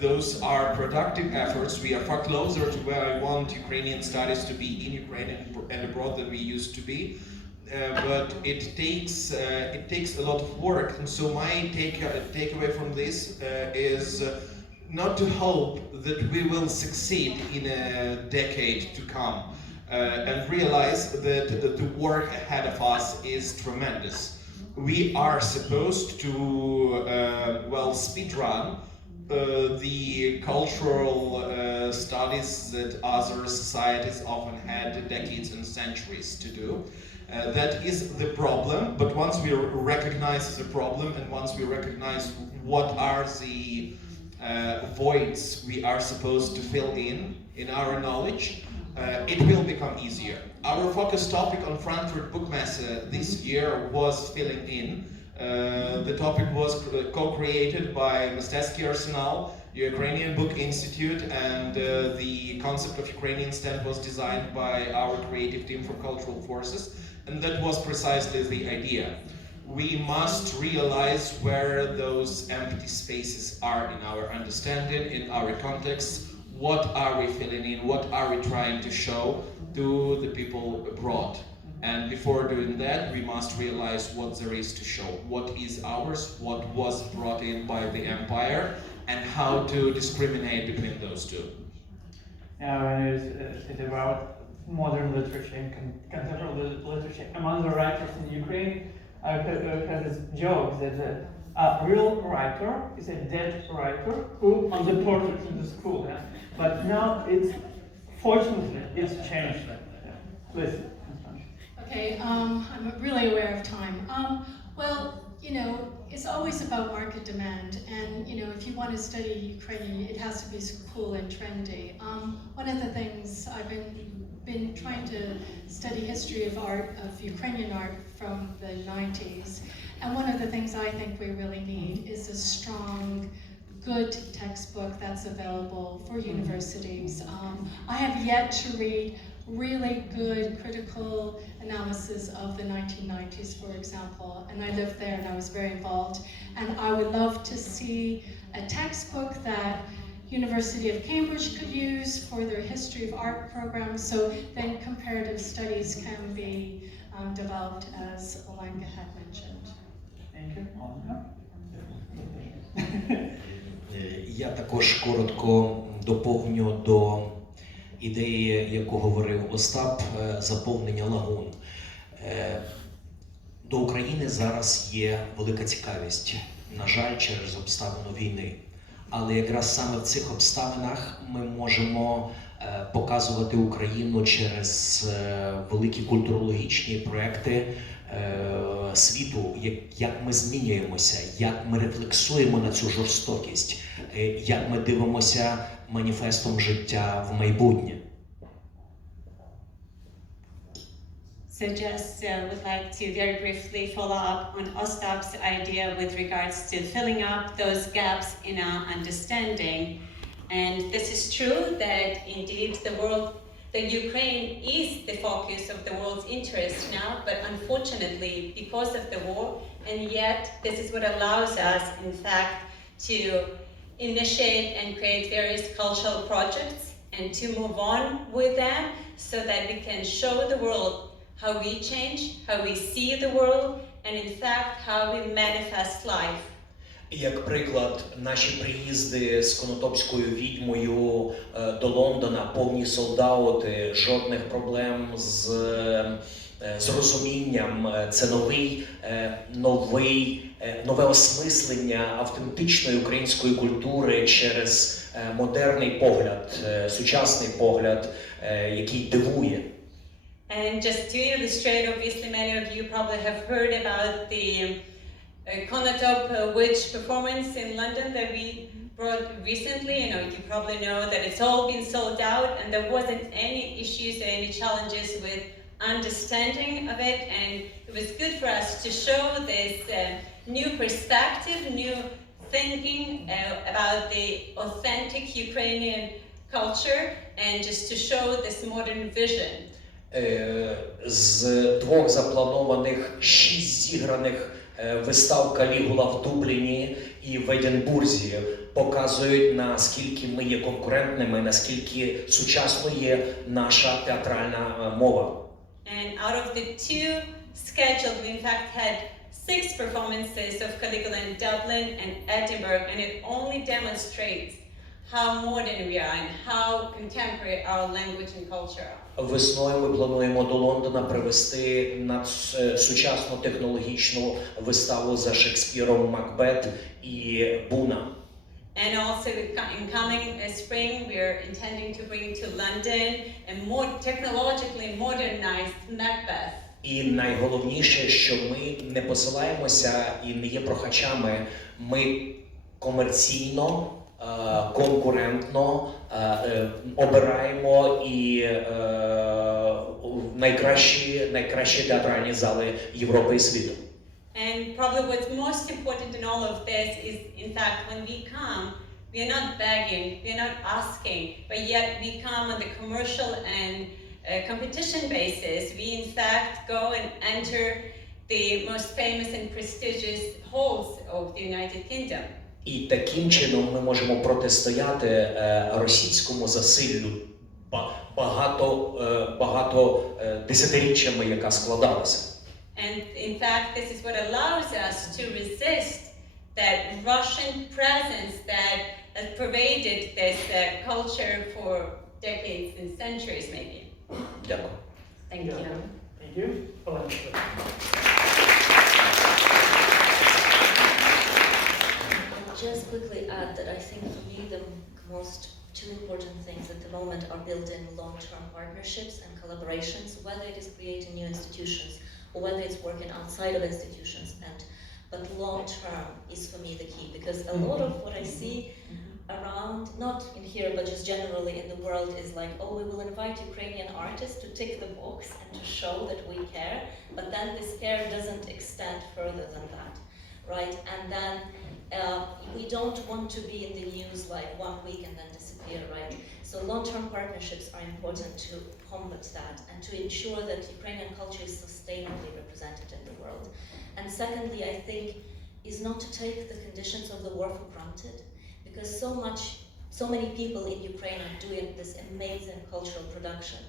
Those are productive efforts. We are far closer to where I want Ukrainian studies to be in Ukraine and abroad than we used to be. But it takes a lot of work, and so my takeaway from this is not to hope that we will succeed in a decade to come, and realize that the work ahead of us is tremendous. We are supposed to well, speedrun the cultural studies that other societies often had decades and centuries to do. That is the problem, but once we recognize the problem and once we recognize what are the voids we are supposed to fill in our knowledge, it will become easier. Our focus topic on Frankfurt Book Messe this year was filling in. The topic was co-created by Mistevsky Arsenal, Ukrainian Book Institute, and the concept of Ukrainian stand was designed by our creative team from Cultural Forces, and that was precisely the idea. We must realize where those empty spaces are in our understanding, in our context. What are we filling in? What are we trying to show to the people abroad? And before doing that, we must realize what there is to show. What is ours, what was brought in by the empire, and how to discriminate between those two. Now, it's about modern literature and contemporary literature. Among the writers in Ukraine, I've heard this joke that a real writer is a dead writer who on the portrait in the school. Yeah? But now fortunately, it's changed. Yeah. Please. Okay, I'm really aware of time. Well, you know, it's always about market demand, and you know, if you want to study Ukrainian, it has to be cool and trendy. One of the things I've been trying to study history of art, of Ukrainian art from the 90s, and one of the things I think we really need is a strong, good textbook that's available for universities. I have yet to read really good critical analysis of the 1990s, for example, and I lived there and I was very involved, and I would love to see a textbook that University of Cambridge could use for their history of art programs. So then comparative studies can be developed, as Olenka had mentioned. Thank you. Olga? Я також коротко доповню до ідеї, яку говорив Остап, заповнення лагун. До України зараз є велика цікавість, на жаль, через обставину війни. Але якраз саме в цих обставинах ми можемо показувати Україну через великі культурологічні проекти світу, як ми змінюємося, як ми рефлексуємо на цю жорстокість, як ми дивимося маніфестом життя в майбутнє. So just would like to very briefly follow up on Ostap's idea with regards to filling up those gaps in our understanding. And this is true that indeed the Ukraine is the focus of the world's interest now, but unfortunately because of the war, and yet this is what allows us in fact to initiate and create various cultural projects and to move on with them so that we can show the world how we change, how we see the world, and in fact how we manifest life. Як приклад, наші приїзди з конотопською відьмою до Лондона, повні солдаути, жодних проблем з розумінням. Це нове осмислення автентичної української культури через модерний погляд, сучасний погляд, який дивує. And just to illustrate, obviously many of you probably have heard about the Konotop witch performance in London that we brought recently. You probably know that it's all been sold out and there wasn't any issues or any challenges with understanding of it, and it was good for us to show this new perspective, new thinking about the authentic Ukrainian culture and just to show this modern vision. З 2 запланованих 6 зіграних вистав Калігула в Дубліні і в Единбурзі показують, наскільки ми є конкурентними, наскільки сучасно є наша театральна мова. And out of the 2 scheduled, we in fact had 6 performances of Caligula in Dublin and Edinburgh, and it only demonstrates how modern we are and how contemporary our language and culture are. Весною ми плануємо до Лондона привезти сучасну технологічну виставу за Шекспіром «Макбет» і «Буна». And also in coming spring, we are intending to bring to London a more technologically modernized Macbeth. І найголовніше, що ми не посилаємося і не є прохачами, ми комерційно, конкурентно обираємо і найкращі театральні зали Європи і світу. And probably what's most important in all of this is, in fact, when we come, we are not begging, we are not asking, but yet we come on the commercial and competition basis. We, in fact, go and enter the most famous and prestigious halls of the United Kingdom. І таким чином ми можемо протистояти російському засиллю багато десятиріччями, яка складалася. And in fact, this is what allows us to resist that Russian presence that has pervaded this culture for decades and centuries, maybe. Дякую. Thank you. Thank you. I'll just quickly add that I think for me the most 2 important things at the moment are building long-term partnerships and collaborations, whether it is creating new institutions or whether it's working outside of institutions. But long-term is for me the key, because a lot of what I see around, not in here but just generally in the world, is like, oh, we will invite Ukrainian artists to tick the box and to show that we care, but then this care doesn't extend further than that, right? And then we don't want to be in the news like 1 week and then disappear, right? So long-term partnerships are important to combat that and to ensure that Ukrainian culture is sustainably represented in the world. And secondly, I think, is not to take the conditions of the war for granted, because so much So many people in Ukraine are doing this amazing cultural production,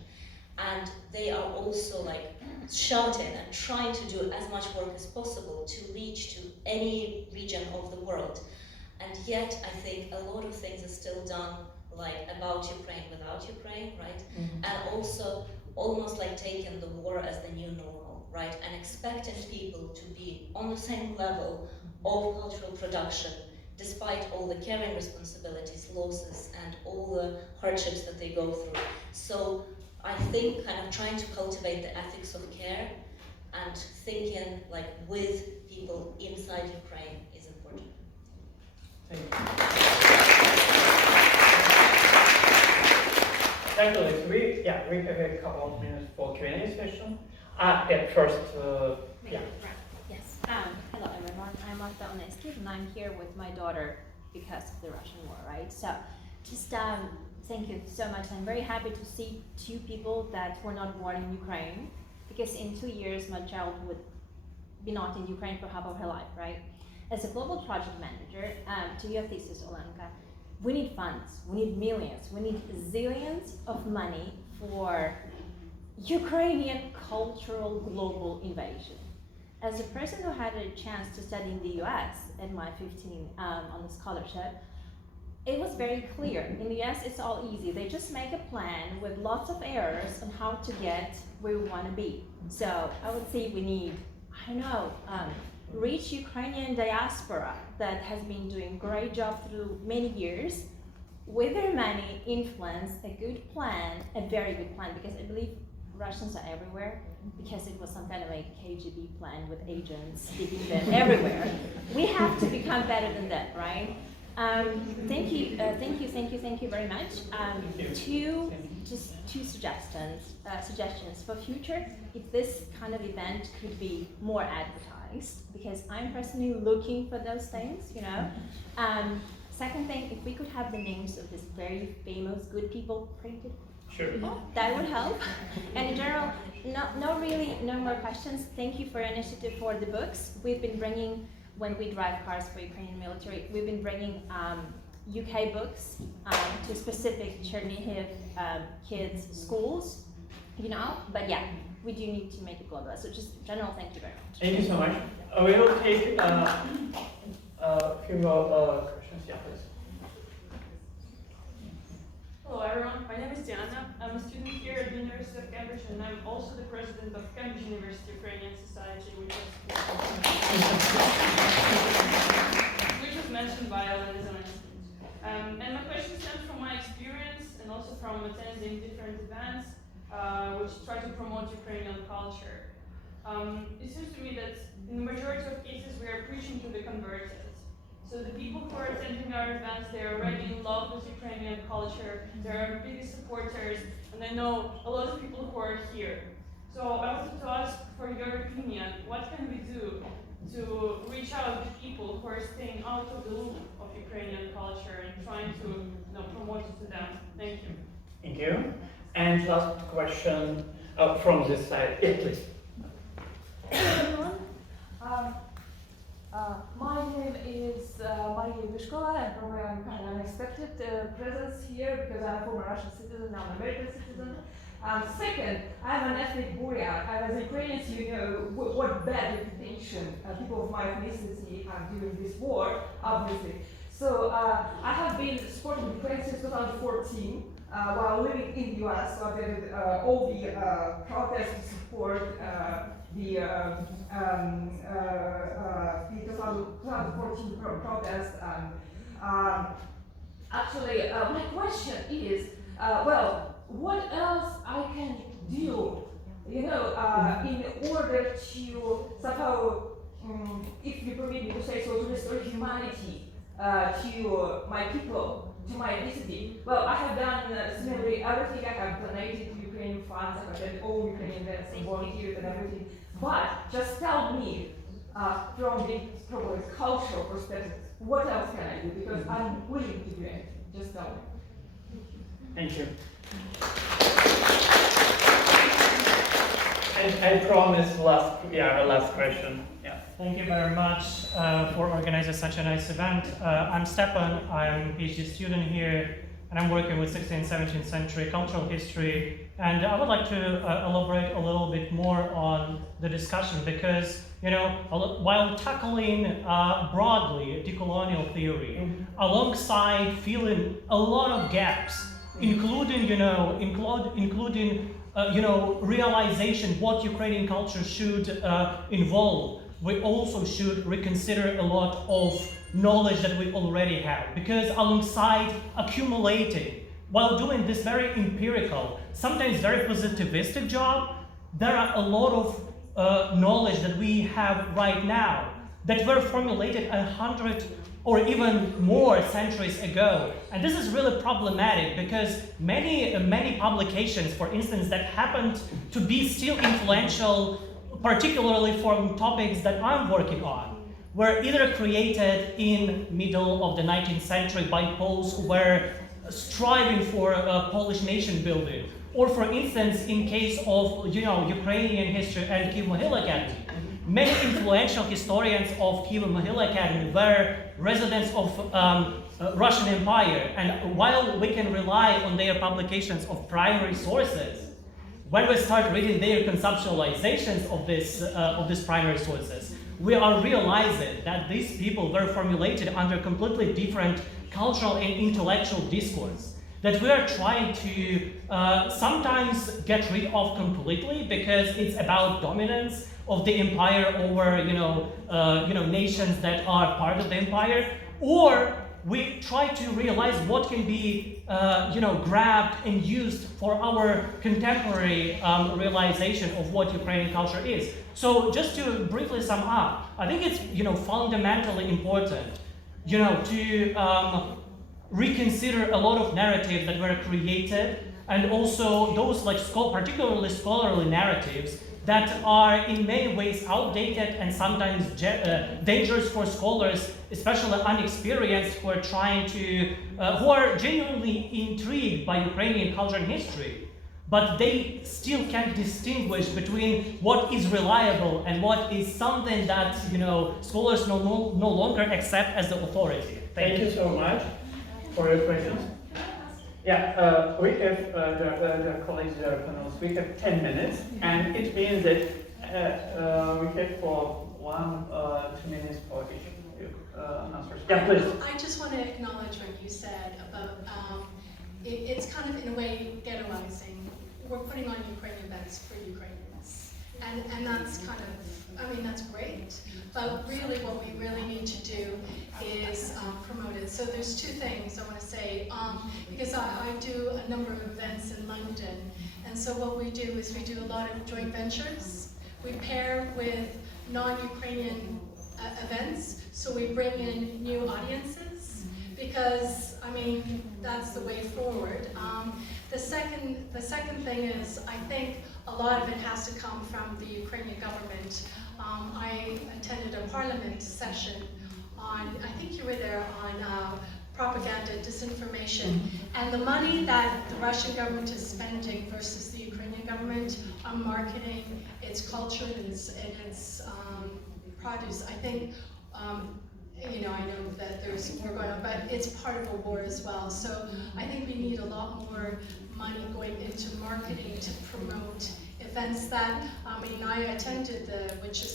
and they are also like shouting and trying to do as much work as possible to reach to any region of the world. And yet, I think a lot of things are still done like about Ukraine without Ukraine, right? Mhm. And also almost like taking the war as the new normal, right? And expecting people to be on the same level of cultural production, despite all the caring responsibilities, losses, and all the hardships that they go through. So I think kind of trying to cultivate the ethics of care and thinking like with people inside Ukraine is important. Thank you. Actually, we have a couple of minutes for Q&A session. First, yeah. Yes. Hello everyone. I'm Marta Oneski and I'm here with my daughter because of the Russian war, right? So just thank you so much. I'm very happy to see two people that were not born in Ukraine, because in 2 years my child would be not in Ukraine for half of her life, right? As a global project manager, to your thesis, Olenka, we need funds, we need millions, we need zillions of money for Ukrainian cultural global invasion. As a person who had a chance to study in the US at my 15 on the scholarship, it was very clear. In the US, it's all easy. They just make a plan with lots of errors on how to get where we want to be. So I would say we need, I don't know, rich Ukrainian diaspora that has been doing a great job through many years, with their money, influence, a good plan, a very good plan, because I believe Russians are everywhere, because it was some kind of a KGB plan with agents sticking them everywhere. We have to become better than that, right? Thank you very much. Two suggestions for future. If this kind of event could be more advertised, because I'm personally looking for those things, you know. Second thing, if we could have the names of these very famous good people printed, Sure. that would help. And in general, no more questions. Thank you for your initiative for the books. We've been bringing, when we drive cars for Ukrainian military, we've been bringing UK books to specific Chernihiv kids' schools, you know. But yeah, we do need to make it global. So just general, thank you very much. Thank you so much. We will take a few more questions. Yeah, please. Hello everyone, my name is Diana. I'm a student here at the University of Cambridge, and I'm also the president of Cambridge University Ukrainian Society, which was mentioned by Elena Zelensky. And my question stems from my experience and also from attending different events which try to promote Ukrainian culture. It seems to me that in the majority of cases we are preaching to the converted. So the people who are attending our events, they are already in love with Ukrainian culture, they are our biggest supporters, and I know a lot of people who are here. So I wanted to ask for your opinion, what can we do to reach out to people who are staying out of the loop of Ukrainian culture and trying to promote it to them? Thank you. Thank you. And last question from this side. Yeah, please. Everyone. My name is Maria Vishkova, and probably I'm kind of unexpected presence here because I'm a former Russian citizen, now an American citizen. Second, I'm an ethnic Buryat, and as Ukrainians, you know what bad reputation people of my ethnicity have during this war, obviously. So I have been supporting Ukraine since 2014 while living in the US, so I did all the protests to support the 2014 protest. Actually, my question is, well, what else I can do, you know, in order to somehow, if you permit me to say so, to restore humanity to my people, to my ethnicity. Well, I have done similarly everything. I have donated to Ukrainian funds, I have done all Ukrainian events and volunteered and everything. But just tell me, from the probably cultural perspective, what else can I do? Because I'm willing to do anything. Just tell me. Thank you. And I promise last question. Yeah. Thank you very much for organizing such a nice event. I'm Stepan, I'm a PhD student here, and I'm working with 16th and 17th century cultural history. And I would like to elaborate a little bit more on the discussion because, you know, while tackling broadly decolonial theory, alongside filling a lot of gaps, including, realization what Ukrainian culture should involve, we also should reconsider a lot of knowledge that we already have. Because alongside accumulating, while doing this very empirical, sometimes very positivistic job, there are a lot of knowledge that we have right now that were formulated 100 or even more centuries ago. And this is really problematic because many publications, for instance, that happened to be still influential, particularly from topics that I'm working on, were either created in middle of the 19th century by Poles who were striving for Polish nation building, or for instance, in case of Ukrainian history and Kyiv-Mohyla Academy. Many influential historians of Kyiv-Mohyla Academy were residents of Russian Empire, and while we can rely on their publications of primary sources, when we start reading their conceptualizations of these primary sources, we are realizing that these people were formulated under completely different cultural and intellectual discourse that we are trying to sometimes get rid of completely because it's about dominance of the empire over nations that are part of the empire, or we try to realize what can be grabbed and used for our contemporary realization of what Ukrainian culture is. So just to briefly sum up, I think it's fundamentally important to reconsider a lot of narratives that were created, and also those particularly scholarly narratives that are in many ways outdated and sometimes dangerous for scholars, especially unexperienced, who are genuinely intrigued by Ukrainian culture and history, but they still can't distinguish between what is reliable and what is something that scholars no longer accept as the authority. Thank you so much for your questions. Yeah, we have the colleagues, the panelists, we have 10 minutes, and it means that we have for 2 minutes for each answers. Yeah, please. I just want to acknowledge what you said about it's kind of in a way ghettoizing. We're putting on Ukrainian events for Ukrainians, and that's kind of, that's great. But really, what we really need to do is promote it. So there's two things I want to say, because I do a number of events in London, and so what we do is we do a lot of joint ventures. We pair with non-Ukrainian events, so we bring in new audiences, because that's the way forward. The second thing is, I think a lot of it has to come from the Ukrainian government. I attended a parliament session on, I think you were there, on propaganda, disinformation, and the money that the Russian government is spending versus the Ukrainian government on marketing its culture and its produce. I think, I know that there's more going on, but it's part of a war as well. So I think we need a lot more money going into marketing to promote events that, I attended the Witches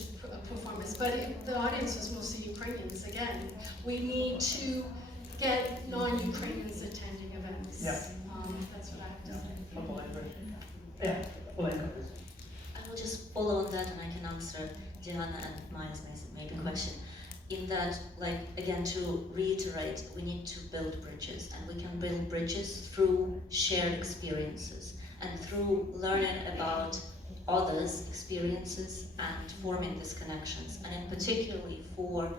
performance, but the audience was mostly Ukrainians again. We need to get non-Ukrainians attending events. Yeah. That's what I have to say. Yeah, I will just follow on that, and I can answer Diana and Maya's maybe question. In that, again, to reiterate, we need to build bridges, and we can build bridges through shared experiences and through learning about others' experiences and forming these connections. And in particularly for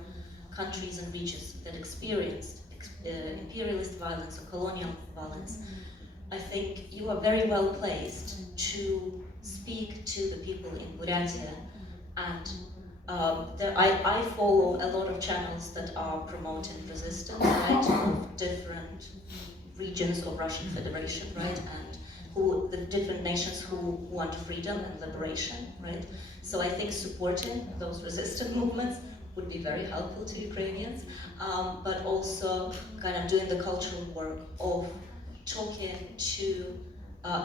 countries and regions that experienced imperialist violence or colonial violence, I think you are very well placed to speak to the people in Buryatia, and I follow a lot of channels that are promoting resistance, right, of different regions of Russian Federation, right, and the different nations who want freedom and liberation, right? So I think supporting those resistance movements would be very helpful to Ukrainians, but also kind of doing the cultural work of talking to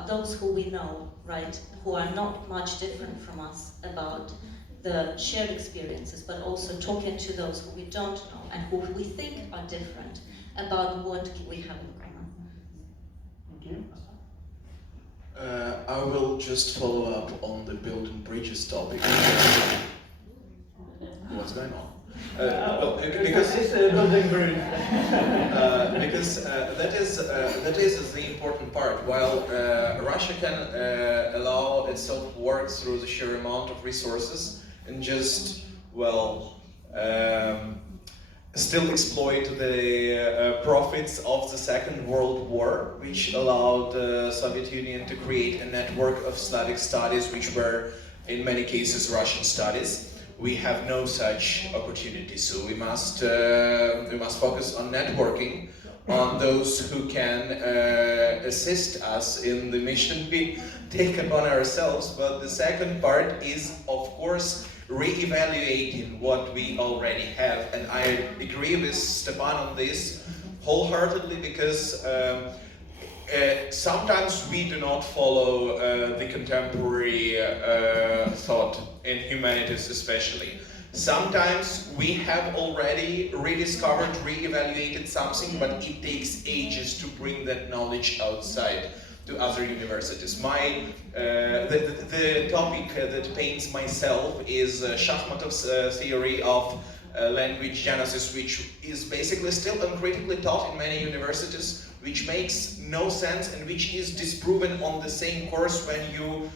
those who we know, right, who are not much different from us about the shared experiences, but also talking to those who we don't know and who we think are different about what we have in common. Thank you. I will just follow up on the building bridges topic. What's going on? Because it's building bridge. Because that is the important part. While Russia can allow itself work through the sheer amount of resources and just, well, still exploit the profits of the Second World War, which allowed the Soviet Union to create a network of Slavic studies, which were in many cases Russian studies. We have no such opportunity, so we must focus on networking, on those who can assist us in the mission we take upon ourselves. But the second part is, of course, re-evaluating what we already have, and I agree with Stepan on this wholeheartedly, because sometimes we do not follow the contemporary thought in humanities especially. Sometimes we have already rediscovered, re-evaluated something, but it takes ages to bring that knowledge outside to other universities. The topic that pains myself is Shachmatov's theory of language genesis, which is basically still uncritically taught in many universities, which makes no sense and which is disproven on the same course when you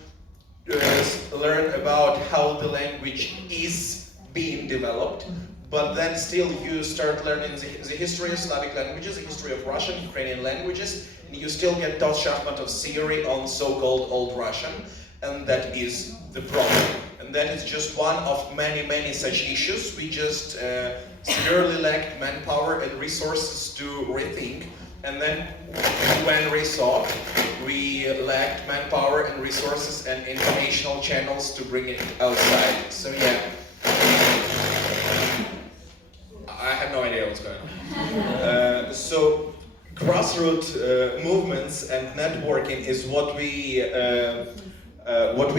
learn about how the language is being developed. But then still you start learning the history of Slavic languages, the history of Russian, Ukrainian languages, and you still get taught Shachmatov's theory on so-called Old Russian, and that is the problem. And that is just one of many, many such issues. We just severely lacked manpower and resources to rethink. And then when we saw, we lacked manpower and resources and informational channels to bring it outside. So yeah, I have no idea what's going on. So grassroots movements and networking is what we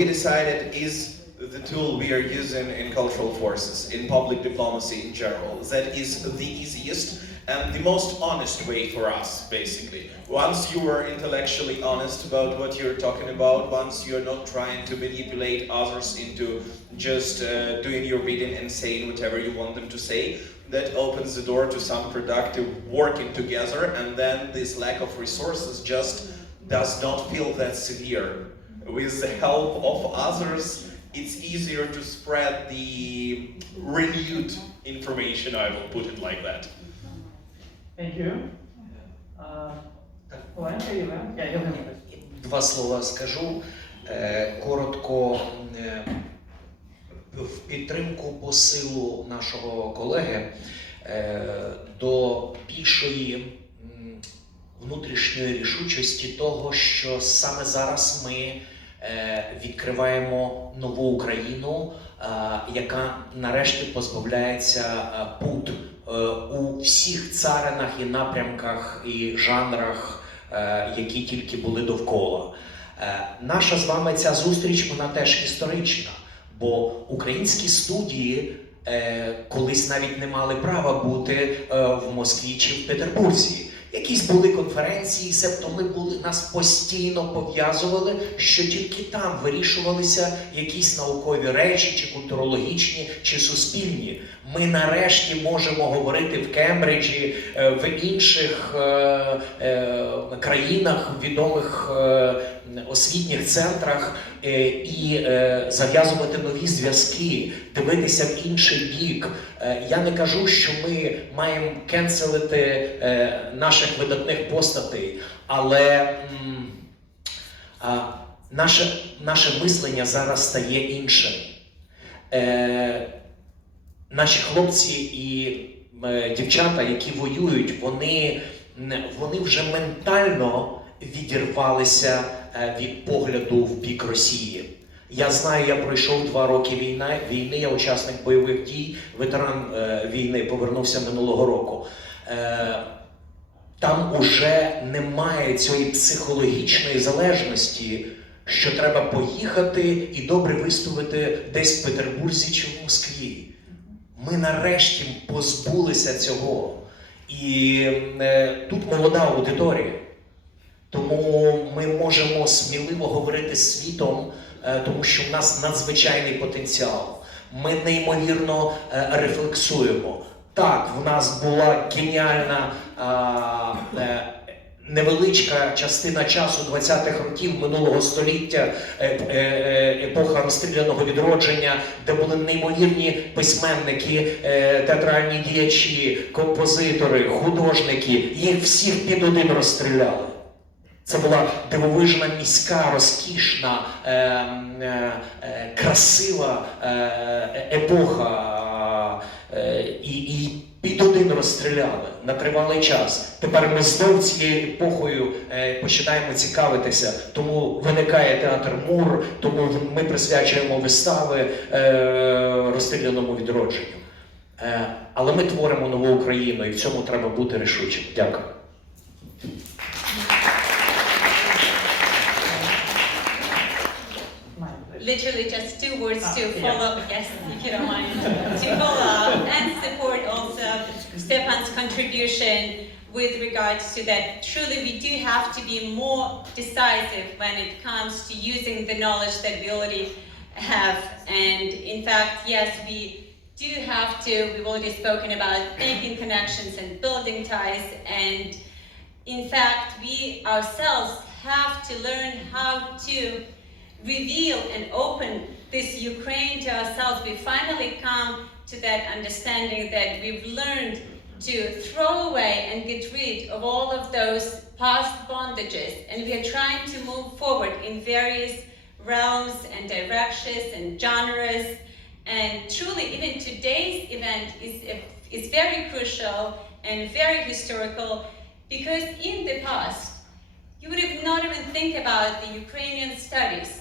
decided is the tool we are using in cultural forces, in public diplomacy in general. That is the easiest and the most honest way for us, basically. Once you are intellectually honest about what you're talking about, once you're not trying to manipulate others into just doing your reading and saying whatever you want them to say, that opens the door to some productive working together, and then this lack of resources just does not feel that severe. With the help of others, it's easier to spread the renewed information, I will put it like that. Thank you. Два слова скажу. Коротко, в підтримку посилу нашого колеги до більшої внутрішньої рішучості того, що саме зараз ми відкриваємо нову Україну, яка нарешті позбавляється пут у всіх царинах і напрямках і жанрах, які тільки були довкола. Наша з вами ця зустріч, вона теж історична, бо українські студії колись навіть не мали права бути в Москві чи в Петербурзі. Якісь були конференції, себто нас постійно пов'язували, що тільки там вирішувалися якісь наукові речі, чи культурологічні, чи суспільні. Ми нарешті можемо говорити в Кембриджі, в інших країнах, відомих освітніх центрах і зав'язувати нові зв'язки, дивитися в інший бік. Я не кажу, що ми маємо кенселити наших видатних постатей, але наше мислення зараз стає іншим. Наші хлопці і дівчата, які воюють, вони вже ментально відірвалися від погляду в бік Росії. Я знаю, я пройшов 2 роки війни, я учасник бойових дій, ветеран війни, повернувся минулого року. Там уже немає цієї психологічної залежності, що треба поїхати і добре виставити десь в Петербурзі чи в Москві. Ми нарешті позбулися цього. І тут молода аудиторія. Тому ми можемо сміливо говорити з світом, тому що в нас надзвичайний потенціал. Ми неймовірно рефлексуємо. Так, в нас була геніальна невеличка частина часу 20-х років минулого століття, епоха розстріляного відродження, де були неймовірні письменники, театральні діячі, композитори, художники. Їх всіх під один розстріляли. Це була дивовижна, міська, розкішна, красива епоха. І під один розстріляли на тривалий час. Тепер ми знов цією епохою починаємо цікавитися. Тому виникає театр Мур, тому ми присвячуємо вистави розстріляному відродженню. Але ми творимо нову Україну, і в цьому треба бути рішучим. Дякую. Literally just 2 words to follow up, yes, if you don't mind, to follow up and support also Stefan's contribution with regards to that. Truly, we do have to be more decisive when it comes to using the knowledge that we already have. And in fact, yes, we do have to, we've already spoken about making connections and building ties. And in fact, we ourselves have to learn how to reveal and open this Ukraine to ourselves. We finally come to that understanding that we've learned to throw away and get rid of all of those past bondages, and we are trying to move forward in various realms and directions and genres. And truly, even today's event is very crucial and very historical, because in the past, you would have not even think about the Ukrainian studies.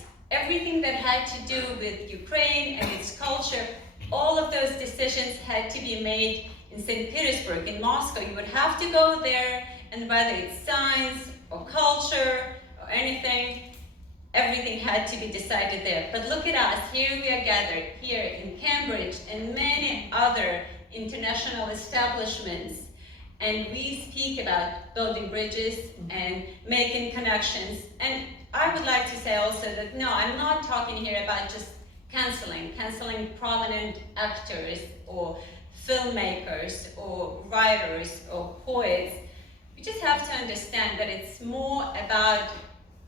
Everything that had to do with Ukraine and its culture, all of those decisions had to be made in St. Petersburg, in Moscow. You would have to go there, and whether it's science or culture or anything, everything had to be decided there. But look at us, here we are gathered, here in Cambridge and many other international establishments. And we speak about building bridges and making connections. And I would like to say also that, no, I'm not talking here about just canceling prominent actors or filmmakers or writers or poets. We just have to understand that it's more about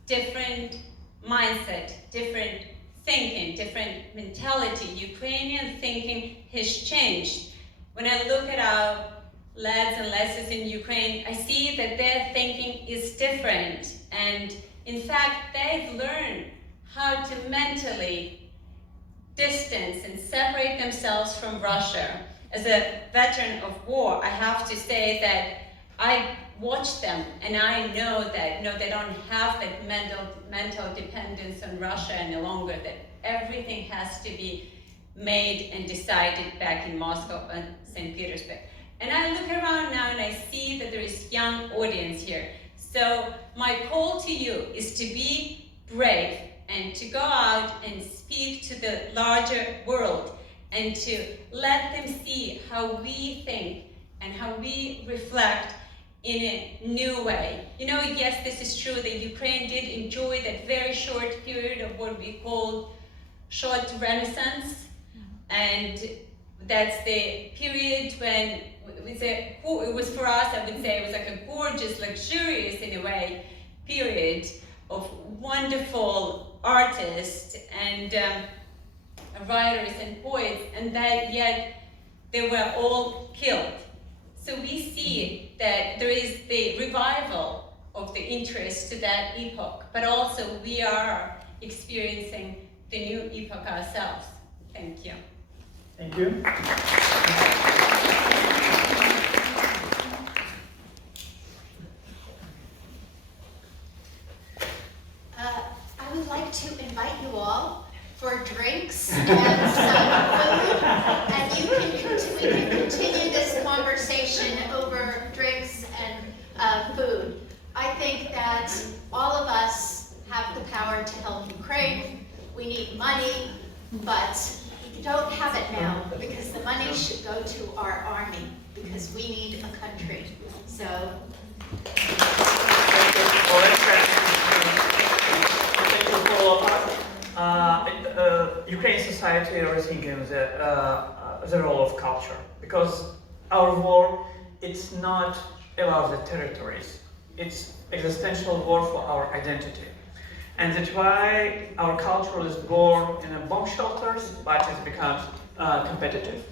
different mindset, different thinking, different mentality. Ukrainian thinking has changed. When I look at our lads and lasses in Ukraine, I see that their thinking is different. And in fact, they've learned how to mentally distance and separate themselves from Russia. As a veteran of war, I have to say that I watch them and I know that they don't have that mental dependence on Russia any longer, that everything has to be made and decided back in Moscow and St. Petersburg. And I look around now and I see that there is young audience here. So my call to you is to be brave and to go out and speak to the larger world and to let them see how we think and how we reflect in a new way. You know, yes, this is true that Ukraine did enjoy that very short period of what we call short renaissance, and that's the period when it was for us, I would say, it was like a gorgeous, luxurious, in a way, period of wonderful artists and writers and poets, and that yet they were all killed. So we see that there is the revival of the interest to that epoch, but also we are experiencing the new epoch ourselves. Thank you. Thank you. for drinks and some food, and we can continue this conversation over drinks and food. I think that all of us have the power to help Ukraine. We need money, but we don't have it now because the money should go to our army because we need a country. So. Ukrainian society rethinking the role of culture, because our war, it's not about the territories, it's existential war for our identity. And that's why our culture is born in a bomb shelters, but it becomes competitive.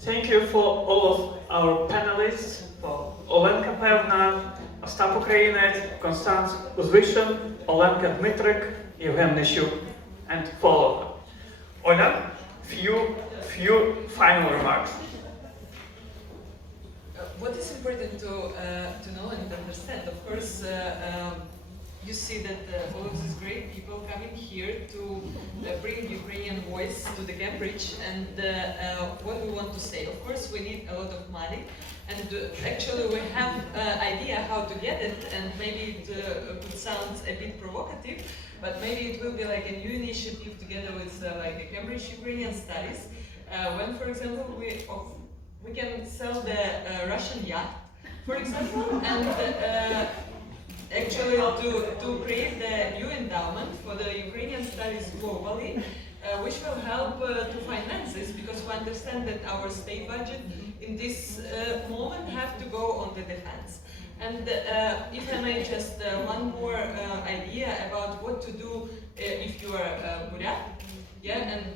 Thank you for all of our panelists, for Olenka Pevna, Остап Українець, Констанц Узвишин, Olenka Dmitrик, Evgen Nishuk, and follow them. Ola, few final remarks. What is important to know and understand, of course, you see that all of these great people coming here to bring Ukrainian voice to the Cambridge, and what we want to say. Of course, we need a lot of money, and actually we have idea how to get it, and maybe it could sound a bit provocative, but maybe it will be like a new initiative together with like a Cambridge Ukrainian Studies, when, for example, we can sell the Russian yacht, for example, and actually to create the new endowment for the Ukrainian studies globally, which will help to finance this, because we understand that our state budget in this moment have to go on the defense. And if I may just one more idea about what to do if you are Buryat, yeah, and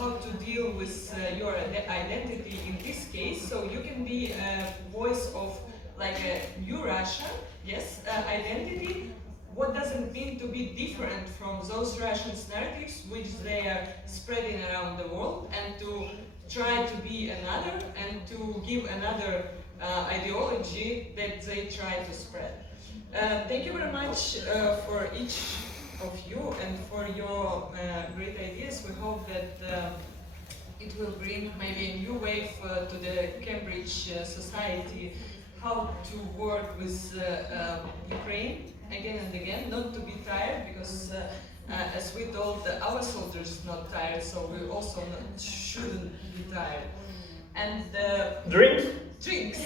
how to deal with your identity in this case, so you can be a voice of like a new Russia, yes, identity. What does it mean to be different from those Russian narratives which they are spreading around the world, and to try to be another and to give another ideology that they try to spread. Thank you very much for each of you and for your great ideas. We hope that it will bring maybe a new wave to the Cambridge society, how to work with Ukraine again and again, not to be tired, because as we told, our soldiers not tired, so we also shouldn't be tired. And drinks? Drinks.